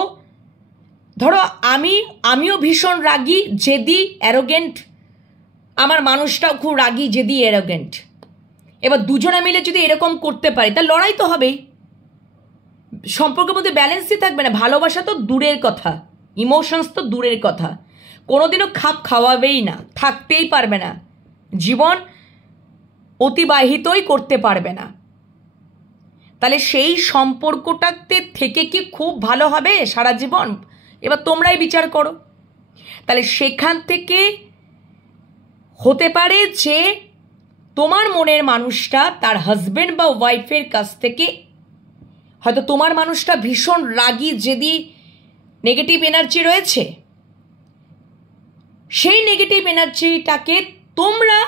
আমিও ভীষণ রাগী, জেদি, অ্যারোগেন্ট, আমার মানুষটাও খুব রাগী, জেদি, অ্যারোগেন্ট। এবার দুজনে মিলে যদি এরকম করতে পারি তা লড়াই তো হবেই, সম্পর্কের মধ্যে ব্যালেন্সই থাকবে না। ভালোবাসা তো দূরের কথা, ইমোশনস তো দূরের কথা, কোনোদিনও খাপ খাওয়াবেই না, থাকতেই পারবে না, জীবন অতিবাহিতই করতে পারবে না। তাহলে সেই সম্পর্কটাতে থেকে কি খুব ভালো হবে সারা জীবন? এবার তোমরাই বিচার করো। তাহলে সেখান থেকে হতে পারে যে তোমার মনের মানুষটা তার হাজবেন্ড বা ওয়াইফের কাছ থেকে, হয়তো তোমার মানুষটা ভীষণ রাগী, জেদি, নেগেটিভ এনার্জি রয়েছে, সেই নেগেটিভ এনার্জিটাকে তোমরা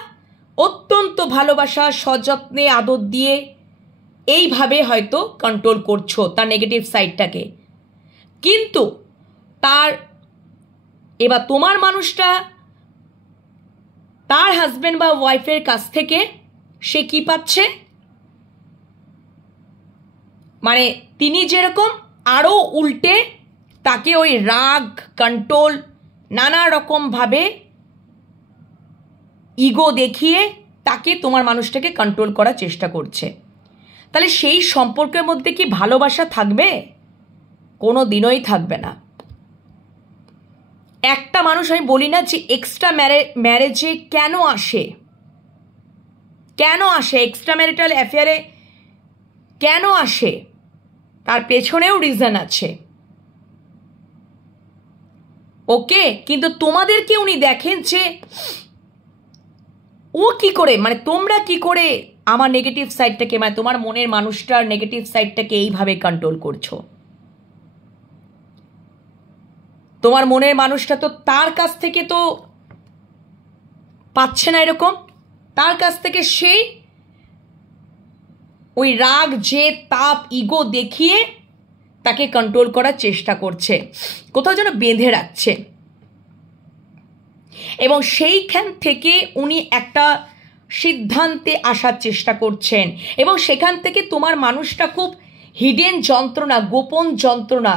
অত্যন্ত ভালোবাসা, সযত্নে, আদর দিয়ে এইভাবে হয়তো কন্ট্রোল করছো তার নেগেটিভ সাইডটাকে। কিন্তু এবার তোমার মানুষটা তার হাজবেন্ড বা ওয়াইফের কাছ থেকে সে কি পাচ্ছে, মানে তিনি যেরকম আরও উল্টে তাকে ওই রাগ, কন্ট্রোল, নানা রকমভাবে ইগো দেখিয়ে তাকে তোমার মানুষটাকে কন্ট্রোল করার চেষ্টা করছে। তাহলে সেই সম্পর্কের মধ্যে কি ভালোবাসা থাকবে? কোনো দিনই থাকবে না। একটা মানুষ, আমি বলি না যে এক্সট্রা ম্যারেজে কেন আসে, এক্সট্রা ম্যারিটাল অ্যাফেয়ারে কেন আসে, তার পেছনেও রিজন আছে। ওকে, কিন্তু তোমাদেরকে উনি দেখেন যে ও কি করে, মানে তোমরা কি করে আমার নেগেটিভ সাইডটাকে, মানে তোমার মনের মানুষটার নেগেটিভ সাইডটাকে এইভাবে কন্ট্রোল করছো। তোমার মনের মানুষটা তো তার কাছ থেকে তো পাচ্ছে না এরকম, তার কাছ থেকে সেই ওই রাগ, জেদ, তাপ, ইগো দেখিয়ে তাকে কন্ট্রোল করার চেষ্টা করছে, কোথাও যেন বেঁধে রাখছে। এবং সেইখান থেকে উনি একটা সিদ্ধান্তে আসার চেষ্টা করছেন, এবং সেখান থেকে তোমার মানুষটা খুব হিডেন যন্ত্রণা, গোপন যন্ত্রণা,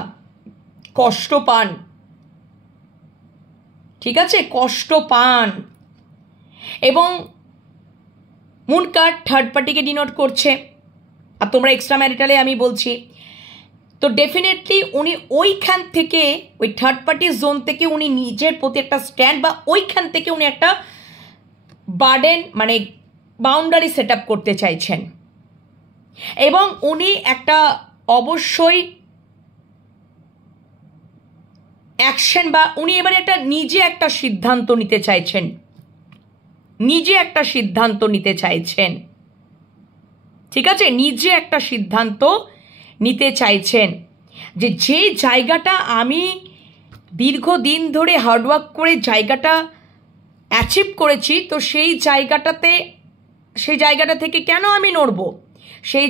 কষ্ট পান, ঠিক আছে, কষ্ট পান। এবং মুন কার্ড থার্ড পার্টিকে ডিনোট করছে, আর তোমরা এক্সট্রা ম্যারিটালে আমি বলছি। তো ডেফিনেটলি উনি ওইখান থেকে, ওই থার্ড পার্টির জোন থেকে উনি নিজের প্রতি একটা স্ট্যান্ড, বা ওইখান থেকে উনি একটা বার্ডেন মানে বাউন্ডারি সেট আপ করতে চাইছেন। এবং উনি একটা অবশ্যই অ্যাকশন, বা উনি এবারে একটা নিজে একটা সিদ্ধান্ত নিতে চাইছেন, নিজে একটা সিদ্ধান্ত নিতে চাইছেন, ঠিক আছে, নিজে একটা সিদ্ধান্ত নিতে চাইছেন যে যে জায়গাটা আমি দীর্ঘদিন ধরে হার্ডওয়ার্ক করে জায়গাটা অ্যাচিভ করেছি, তো সেই জায়গাটা থেকে কেন আমি নড়ব, সেই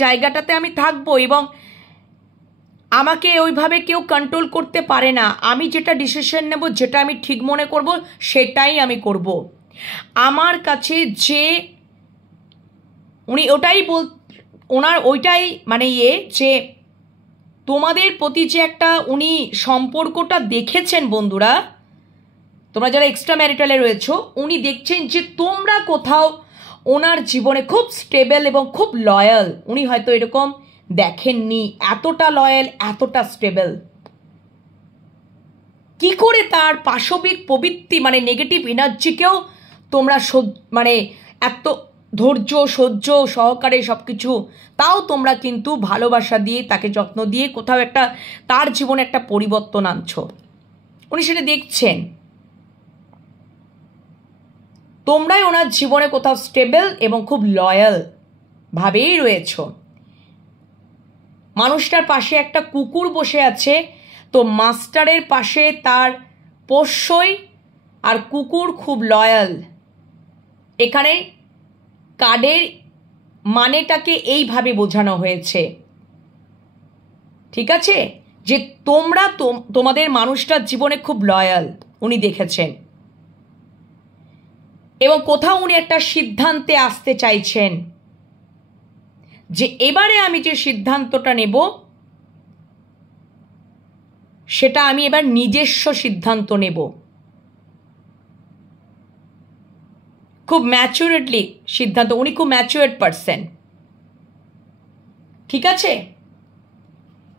জায়গাটাতে আমি থাকবো, এবং আমাকে ওইভাবে কেউ কন্ট্রোল করতে পারে না। আমি যেটা ডিসিশন নেব, যেটা আমি ঠিক মনে করব, সেটাই আমি করব। আমার কাছে যে উনি ওনার ওইটাই মানে যে তোমাদের প্রতি যে একটা উনি সম্পর্কটা দেখেছেন বন্ধুরা, তোমরা যারা এক্সট্রা ম্যারিটালে রয়েছো, উনি দেখছেন যে তোমরা কোথাও ওনার জীবনে খুব স্টেবল এবং খুব লয়াল। উনি হয়তো এরকম দেখেননি, এতটা লয়াল, এতটা স্টেবল। কি করে তার পাশবিক প্রবৃত্তি মানে নেগেটিভ এনার্জিকেও তোমরা মানে এত ধৈর্য সহ্য সহকারে সব কিছু, তাও তোমরা কিন্তু ভালোবাসা দিয়ে তাকে যত্ন দিয়ে কোথাও একটা তার জীবনে একটা পরিবর্তন আনছো। উনি সেটা দেখছেন, তোমরাই ওনার জীবনে কোথাও স্টেবল এবং খুব লয়াল ভাবেই রয়েছো। মানুষটার পাশে একটা কুকুর বসে আছে, তো মাস্টারের পাশে তার পোষ্যই, আর কুকুর খুব লয়াল। এখানে কার্ডের মানেটাকে এইভাবে বোঝানো হয়েছে, ঠিক আছে, যে তোমরা তোমাদের মানুষটার জীবনে খুব লয়াল উনি দেখেছেন, এবং কোথাও উনি একটা সিদ্ধান্তে আসতে চাইছেন যে এবারে আমি যে সিদ্ধান্তটা নেব সেটা আমি এবার নিজস্ব সিদ্ধান্ত নেব, খুব ম্যাচুরেটলি সিদ্ধান্ত। উনি খুব ম্যাচুরেট পারসন, ঠিক আছে,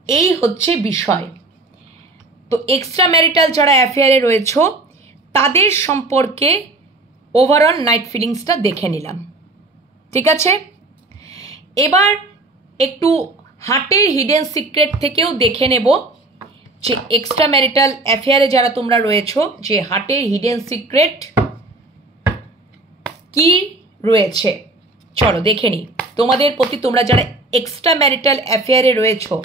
এই হচ্ছে বিষয়। তো এক্সট্রা ম্যারিটাল যারা অ্যাফেয়ারে রয়েছো তাদের সম্পর্কে ওভারঅল নাইট ফিলিংসটা দেখে নিলাম, ঠিক আছে। এবার একটু হার্টের হিডেন সিক্রেট থেকেও দেখে নেব যে এক্সট্রা ম্যারিটাল অ্যাফেয়ারে যারা তোমরা রয়েছো, যে হার্টের হিডেন সিক্রেট কি রয়েছে। চলো দেখে নিই তোমাদের প্রতি, তোমরা যারা এক্সট্রা ম্যারিটাল অ্যাফেয়ারে রয়েছো,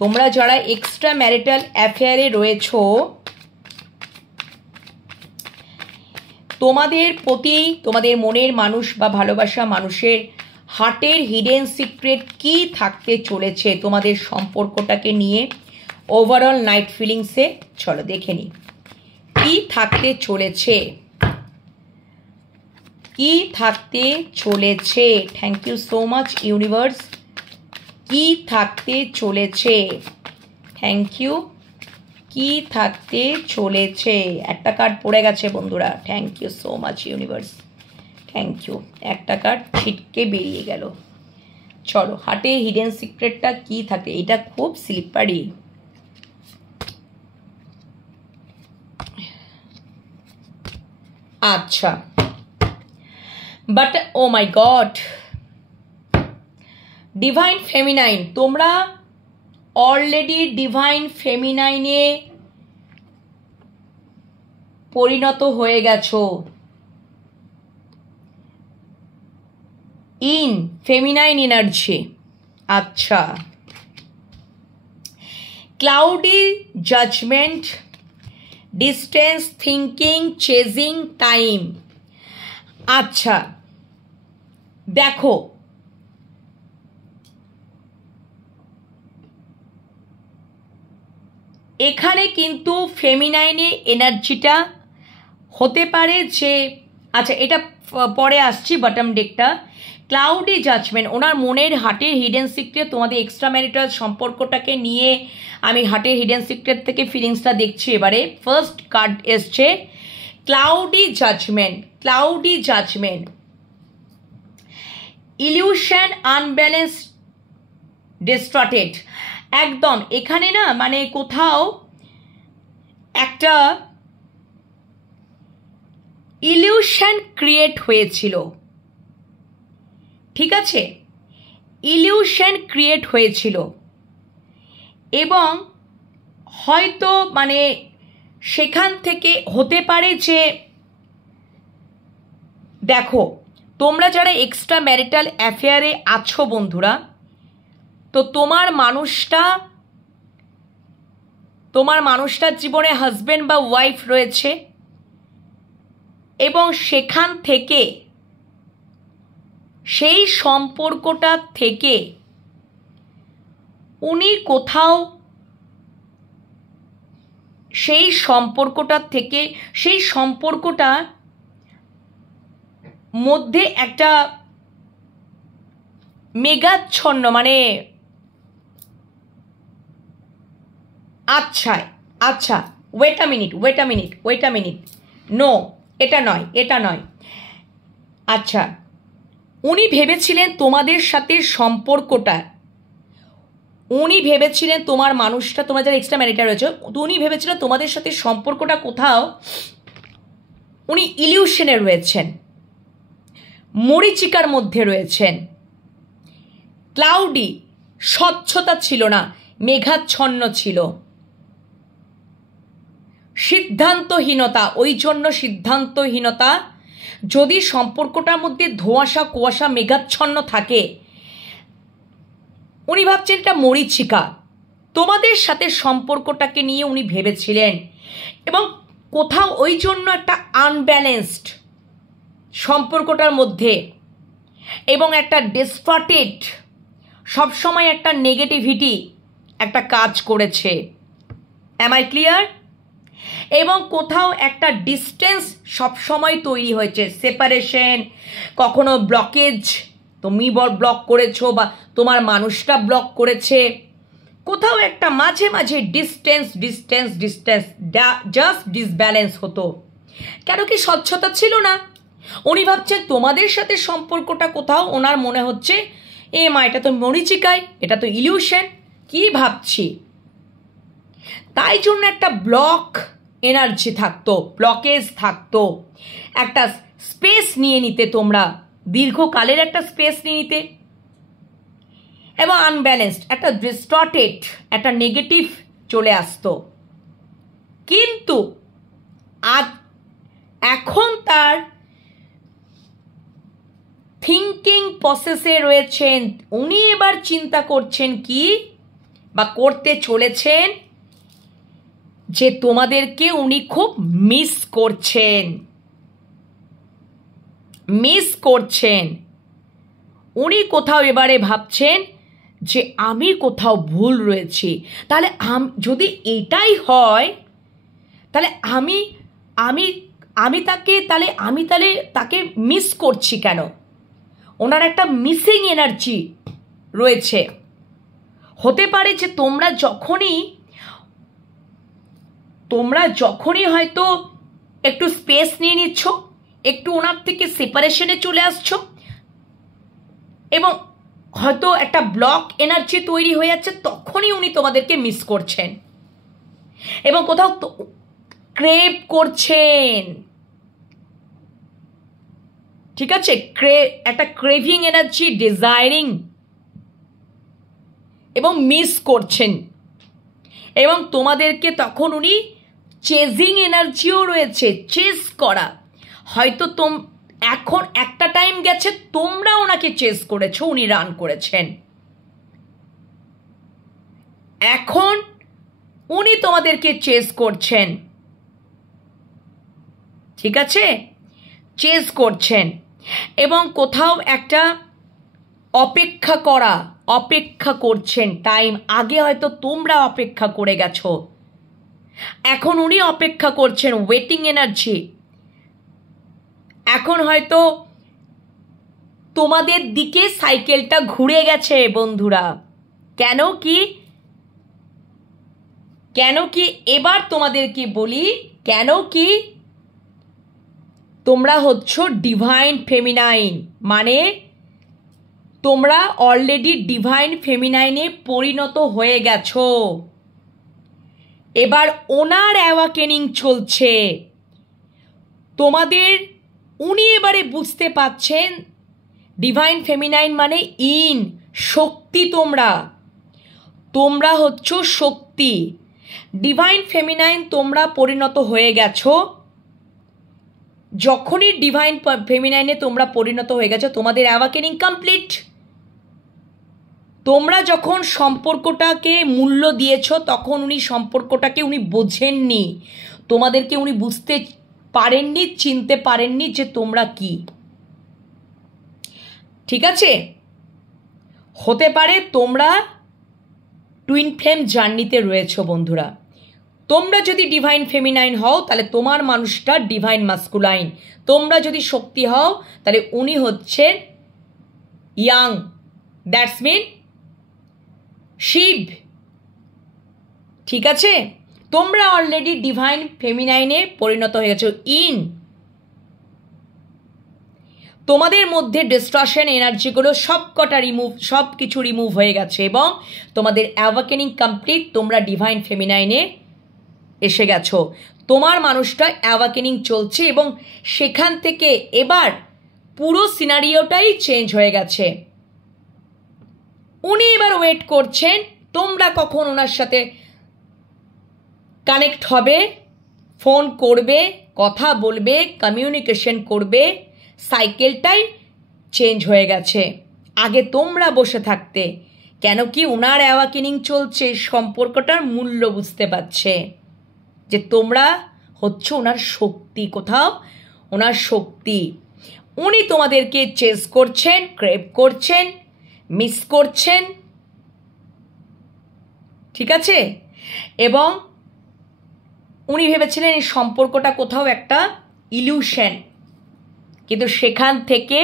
তোমরা যারা এক্সট্রা ম্যারিটাল অ্যাফেয়ারে রয়েছো, তোমাদের প্রতি তোমাদের মনের মানুষ বা ভালোবাসা মানুষের হার্টের হিডেন সিক্রেট কি থাকতে চলেছে তোমাদের সম্পর্কটাকে নিয়ে ওভারঅল নাইট ফিলিংসে। চলো দেখে নিই কি থাকতে চলেছে, কি থাকতে চলেছে। Thank you so much universe. কি থাকতে চলেছে, থ্যাংক ইউ। কি থাকতে চলেছে, একটা কার্ড পড়ে গেছে বন্ধুরা, thank you so much universe, thank you. একটা কার্ড ছিটকে বেরিয়ে গেল। চলো হার্টে হিডেন সিক্রেটটা কি থাকে, এটা খুব স্লিপারি। আচ্ছা, but oh my God, divine feminine, তোমরা অলরেডি ডিভাইন ফেমিনাইনে পরিণত হয়ে গেছো। In feminine energy. আচ্ছা, cloudy judgement, distance thinking, chasing time. আচ্ছা দেখো, এখানে কিন্তু ফেমিনাইনে এনার্জিটা হতে পারে যে আচ্ছা, এটা পরে আসছি, বটম ডেকটা। ক্লাউডি জাজমেন্ট, ওনার মনের হার্টের হিডেন সিক্রেট, তোমাদের এক্সট্রা ম্যারিটাল সম্পর্কটাকে নিয়ে আমি হার্টের হিডেন সিক্রেট থেকে ফিলিংসটা দেখছি। এবারে ফার্স্ট কার্ড এসছে cloudy judgement. Cloudy judgement, illusion, unbalance, distracted. একদম এখানে না মানে কোথাও একটা ইলিউশন ক্রিয়েট হয়েছিল, ঠিক আছে? ইলিউশন ক্রিয়েট হয়েছিল এবং হয়তো মানে সেখান থেকে হতে পারে যে, দেখো তোমরা যারা এক্সট্রা ম্যারিটাল অ্যাফেয়ারে আছো বন্ধুরা, তো তোমার মানুষটার জীবনে হাজব্যান্ড বা ওয়াইফ রয়েছে এবং সেখান থেকে সেই সম্পর্কটা থেকে উনি কোথাও সেই সম্পর্কটার মধ্যে একটা মেঘাচ্ছন্ন মানে আচ্ছা ওয়েট আ মিনিট, নো এটা নয়। আচ্ছা, উনি ভেবেছিলেন তোমাদের সাথে সম্পর্কটা, উনি ভেবেছিলেন তোমার মানুষটা, তোমরা যারা এক্সট্রা ম্যারিটাল রয়েছে, উনি ভেবেছিলেন তোমাদের সাথে সম্পর্কটা কোথাও উনি ইলিউশনে রয়েছেন, মরীচিকার মধ্যে রয়েছেন। ক্লাউডি, স্বচ্ছতা ছিল না, মেঘাচ্ছন্ন ছিল, সিদ্ধান্তহীনতা। ওই জন্য সিদ্ধান্তহীনতা, যদি সম্পর্কটার মধ্যে ধোঁয়াশা কুয়াশা মেঘাচ্ছন্ন থাকে, উনি ভাবছেন এটা মরীচিকা, তোমাদের সাথে সম্পর্কটাকে নিয়ে উনি ভেবেছিলেন এবং কোথাও ওই জন্য একটা আনব্যালেন্সড সম্পর্কটার মধ্যে এবং একটা ডিস্ট্রাটেড, সবসময় একটা নেগেটিভিটি একটা কাজ করেছে। Am I clear? এবং কোথাও একটা ডিস্টেন্স সবসময় তৈরি হয়েছে, সেপারেশন, কখনো ব্লকেজ, তুমি ব্লক করেছো বা তোমার মানুষটা ব্লক করেছে, কোথাও একটা মাঝে মাঝে ডিস্টেন্স জাস্ট ডিসব্যালেন্স হতো। কেন কি স্বচ্ছতা ছিল না? উনি ভাবছেন তোমাদের সাথে সম্পর্কটা কোথাও ওনার মনে হচ্ছে এটা তো মরীচিকায়, এটা তো ইলিউশন, কি ভাবছি, তাই জন্য একটা ব্লক এনার্জি থাকতো, ব্লকেজ থাকতো, একটা স্পেস নিয়ে নিতে, তোমরা দীর্ঘকালের একটা স্পেস নিয়ে নিতে এবং আনব্যালেন্সড, একটা ডিস্টর্টেড, একটা নেগেটিভ চলে আসতো। কিন্তু এখন তার থিঙ্কিং প্রসেসে রয়েছেন, উনি এবার চিন্তা করছেন কি বা করতে চলেছেন যে তোমাদেরকে উনি খুব মিস করছেন। উনি কোথাও এবারে ভাবছেন যে আমি কোথাও ভুল রয়েছি, তাহলে যদি এটাই হয় তাহলে আমি তাকে মিস করছি কেন? ওনার একটা মিসিং এনার্জি রয়েছে। হতে পারে যে তোমরা যখনই হয়তো একটু স্পেস নিয়ে নিচ্ছ, একটু ওনার থেকে সেপারেশনে চলে আসছো এবং হয়তো একটা ব্লক এনার্জি তৈরি হয়ে যাচ্ছে, তখনই উনি তোমাদেরকে মিস করছেন এবং কোথাও ক্রেভ করছেন, ঠিক আছে? একটা ক্রেভিং এনার্জি, ডিজায়ারিং এবং মিস করছেন এবং তোমাদেরকে তখন উনি চেজিং এনার্জিও রয়েছে, চেজ করা। হয়তো এখন একটা টাইম গেছে তোমরা ওনাকে চেজ করেছো, উনি রান করেছেন, এখন উনি তোমাদেরকে চেজ করছেন, ঠিক আছে? চেজ করছেন এবং কোথাও একটা অপেক্ষা করছেন টাইম। আগে হয়তো তোমরা অপেক্ষা করে গেছো, এখন উনি অপেক্ষা করছেন, ওয়েটিং এনার্জি। এখন হয়তো তোমাদের দিকে সাইকেলটা ঘুরে গেছে বন্ধুরা। কেন কি এবার তোমাদেরকে বলি, কেন কি তোমরা হচ্ছ ডিভাইন ফেমিনাইন, মানে তোমরা অলরেডি ডিভাইন ফেমিনাইনে পরিণত হয়ে গেছো। এবার ওনার অ্যাওয়াকেনিং চলছে তোমাদের। উনি এবারে বুঝতে পাচ্ছেন ডিভাইন ফেমিনাইন মানে ইন শক্তি, তোমরা হচ্ছ শক্তি। ডিভাইন ফেমিনাইন তোমরা পরিণত হয়ে গেছো। যখনই ডিভাইন ফেমিনাইনে তোমরা পরিণত হয়ে গেছো, তোমাদের অ্যাওয়াকেনিং কমপ্লিট। তোমরা যখন সম্পর্কটাকে মূল্য দিয়েছো, তখন উনি সম্পর্কটাকে উনি বোঝেননি, তোমাদেরকে উনি বুঝতে পারেননি, চিনতে পারেননি যে তোমরা কি। ঠিক আছে, হতে পারে তোমরা টুইন ফ্লেম জার্নিতে রয়েছো বন্ধুরা। তোমরা যদি ডিভাইন ফেমিনাইন হও তাহলে তোমার মানুষটা ডিভাইন মাস্কুলাইন। তোমরা যদি শক্তি হও তাহলে উনি হচ্ছেন ইয়াং, দ্যাটস মিন শিব। ঠিক আছে, তোমরা অলরেডি ডিভাইন ফেমিনাইনে পরিণত হয়ে গেছো। ইন তোমাদের মধ্যে ডিস্ট্রাকশন এনার্জিগুলো সব কিছু রিমুভ হয়ে গেছে এবং তোমাদের অ্যাওয়াকেনিং কমপ্লিট। তোমরা ডিভাইন ফেমিনাইনে এসে গেছো। তোমার মানুষটা অ্যাওয়াকেনিং চলছে এবং সেখান থেকে এবার পুরো সিনারিওটাই চেঞ্জ হয়ে গেছে। উনি এবার ওয়েট করছেন তোমরা কখন ওনার সাথে কানেক্ট হবে, ফোন করবে, কথা বলবে, কমিউনিকেশন করবে। সাইকেলটাই চেঞ্জ হয়ে গেছে। আগে তোমরা বসে থাকতে, কেন কি ওনার অ্যাওয়াকেনিং চলছে, সম্পর্কটার মূল্য বুঝতে পারছে যে তোমরা হচ্ছ ওনার শক্তি। কোথাও ওনার শক্তি। উনি তোমাদেরকে চেস করছেন, ক্রেভ করছেন, মিস করছেন। ঠিক আছে, এবং উনি ভেবেছিলেন এই সম্পর্কটা কোথাও একটা ইলিউশন, কিন্তু সেখান থেকে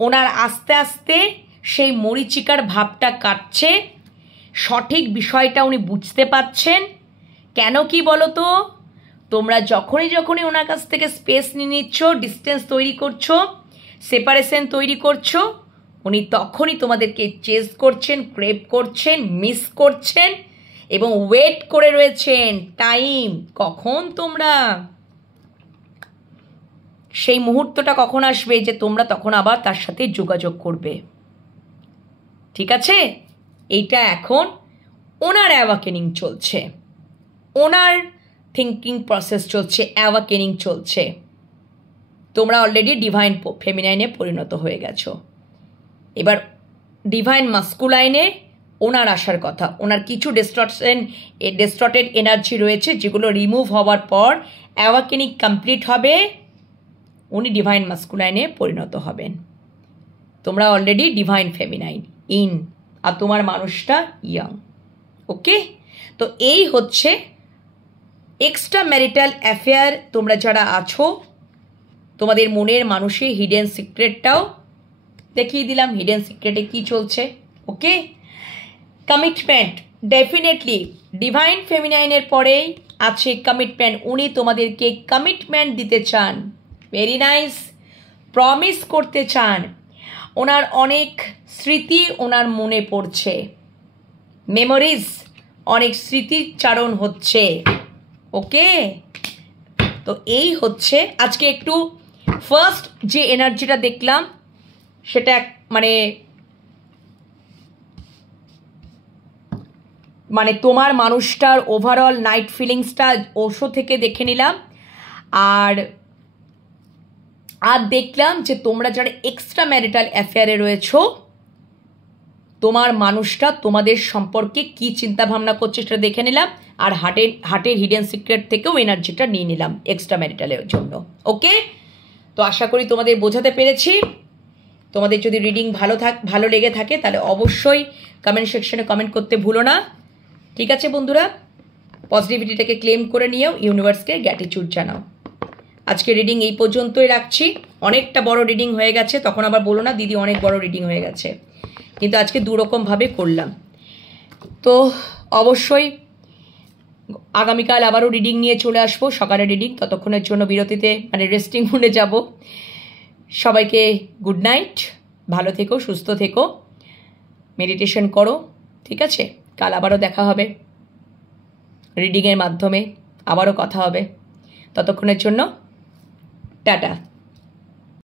ওনার আস্তে আস্তে সেই মরীচিকার ভাবটা কাটছে। সঠিক বিষয়টা উনি বুঝতে পারছেন। কেন কি বলো তো, তোমরা যখনই ওনার কাছ থেকে স্পেস নিয়ে নিচ্ছ, ডিস্টেন্স তৈরি করছো, সেপারেশন তৈরি করছো, উনি তখনই তোমাদেরকে চেস করছেন, ক্রেভ করছেন, মিস করছেন এবং ওয়েট করে রয়েছেন টাইম, কখন তোমরা সেই মুহূর্তটা কখন আসবে যে তোমরা তখন আবার তার সাথে যোগাযোগ করবে। ঠিক আছে, এইটা এখন ওনার অ্যাওয়াকেনিং চলছে, ওনার থিঙ্কিং প্রসেস চলছে, অ্যাওয়াকেনিং চলছে। তোমরা অলরেডি ডিভাইন ফেমিনাইনে পরিণত হয়ে গেছো। এবার ডিভাইন মাস্কুলাইনে ওনার আসার কথা। ওনার কিছু ডিস্টর্টেড এনার্জি রয়েছে যেগুলো রিমুভ হওয়ার পর অ্যাওয়াকেনিং কমপ্লিট হবে, উনি ডিভাইন মাস্কুলাইনে পরিণত হবেন। তোমরা অলরেডি ডিভাইন ফেমিনাইন ইন, আর তোমার মানুষটা ইয়াং। ওকে, তো এই হচ্ছে এক্সট্রা ম্যারিটাল অ্যাফেয়ার। তোমরা যারা আছো, তোমাদের মনের মানুষের হিডেন সিক্রেটটাও দেখিয়ে দিলাম, হিডেন সিক্রেটে কি চলছে। ওকে, কমিটমেন্ট ডেফিনেটলি ডিভাইন ফেমিনাইনের পরেই আছে কমিটমেন্ট। উনি তোমাদেরকে কমিটমেন্ট দিতে চান, ভেরি নাইস, প্রমিস করতে চান। ওনার অনেক স্মৃতি ওনার মনে পড়ছে, মেমোরিজ, অনেক স্মৃতিচারণ হচ্ছে। ওকে, তো এই হচ্ছে আজকে একটু ফার্স্ট যে এনার্জিটা দেখলাম সেটা মানে তোমার মানুষটার ওভারঅল নাইট ফিলিংসটা ওশো থেকে দেখে নিলাম। আর দেখলাম যে তোমরা যারা এক্সট্রা ম্যারিটাল অ্যাফেয়ারে রয়েছো, তোমার মানুষটা তোমাদের সম্পর্কে কি চিন্তা ভাবনা করছে সেটা দেখে নিলাম। আর হার্টের হিডেন সিক্রেট থেকেও এনার্জিটা নিয়ে নিলাম এক্সট্রা ম্যারিটালের জন্য। ওকে, তো আশা করি তোমাদের বোঝাতে পেরেছি। তোমাদের যদি রিডিং ভালো লেগে থাকে তাহলে অবশ্যই কমেন্ট সেকশনে কমেন্ট করতে ভুলো না। ঠিক আছে বন্ধুরা, পজিটিভিটিটাকে ক্লেম করে নিয়েও ইউনিভার্সকে গ্র্যাটিটিউড জানাও। আজকে রিডিং এই পর্যন্তই রাখছি। অনেকটা বড় রিডিং হয়ে গেছে, তখন আবার বলো না দিদি অনেক বড় রিডিং হয়ে গেছে, কিন্তু আজকে দুরকমভাবে করলাম। তো অবশ্যই আগামীকাল আবারও রিডিং নিয়ে চলে আসবো, সকালে রিডিং। ততক্ষণের জন্য বিরতিতে মানে রেস্টিং মুডে যাব। সবাইকে গুড নাইট, ভালো থেকো, সুস্থ থেকো, মেডিটেশন করো, ঠিক আছে? কাল আবারও দেখা হবে রিডিংয়ের মাধ্যমে, আবারও কথা হবে। ততক্ষণের জন্য টাটা।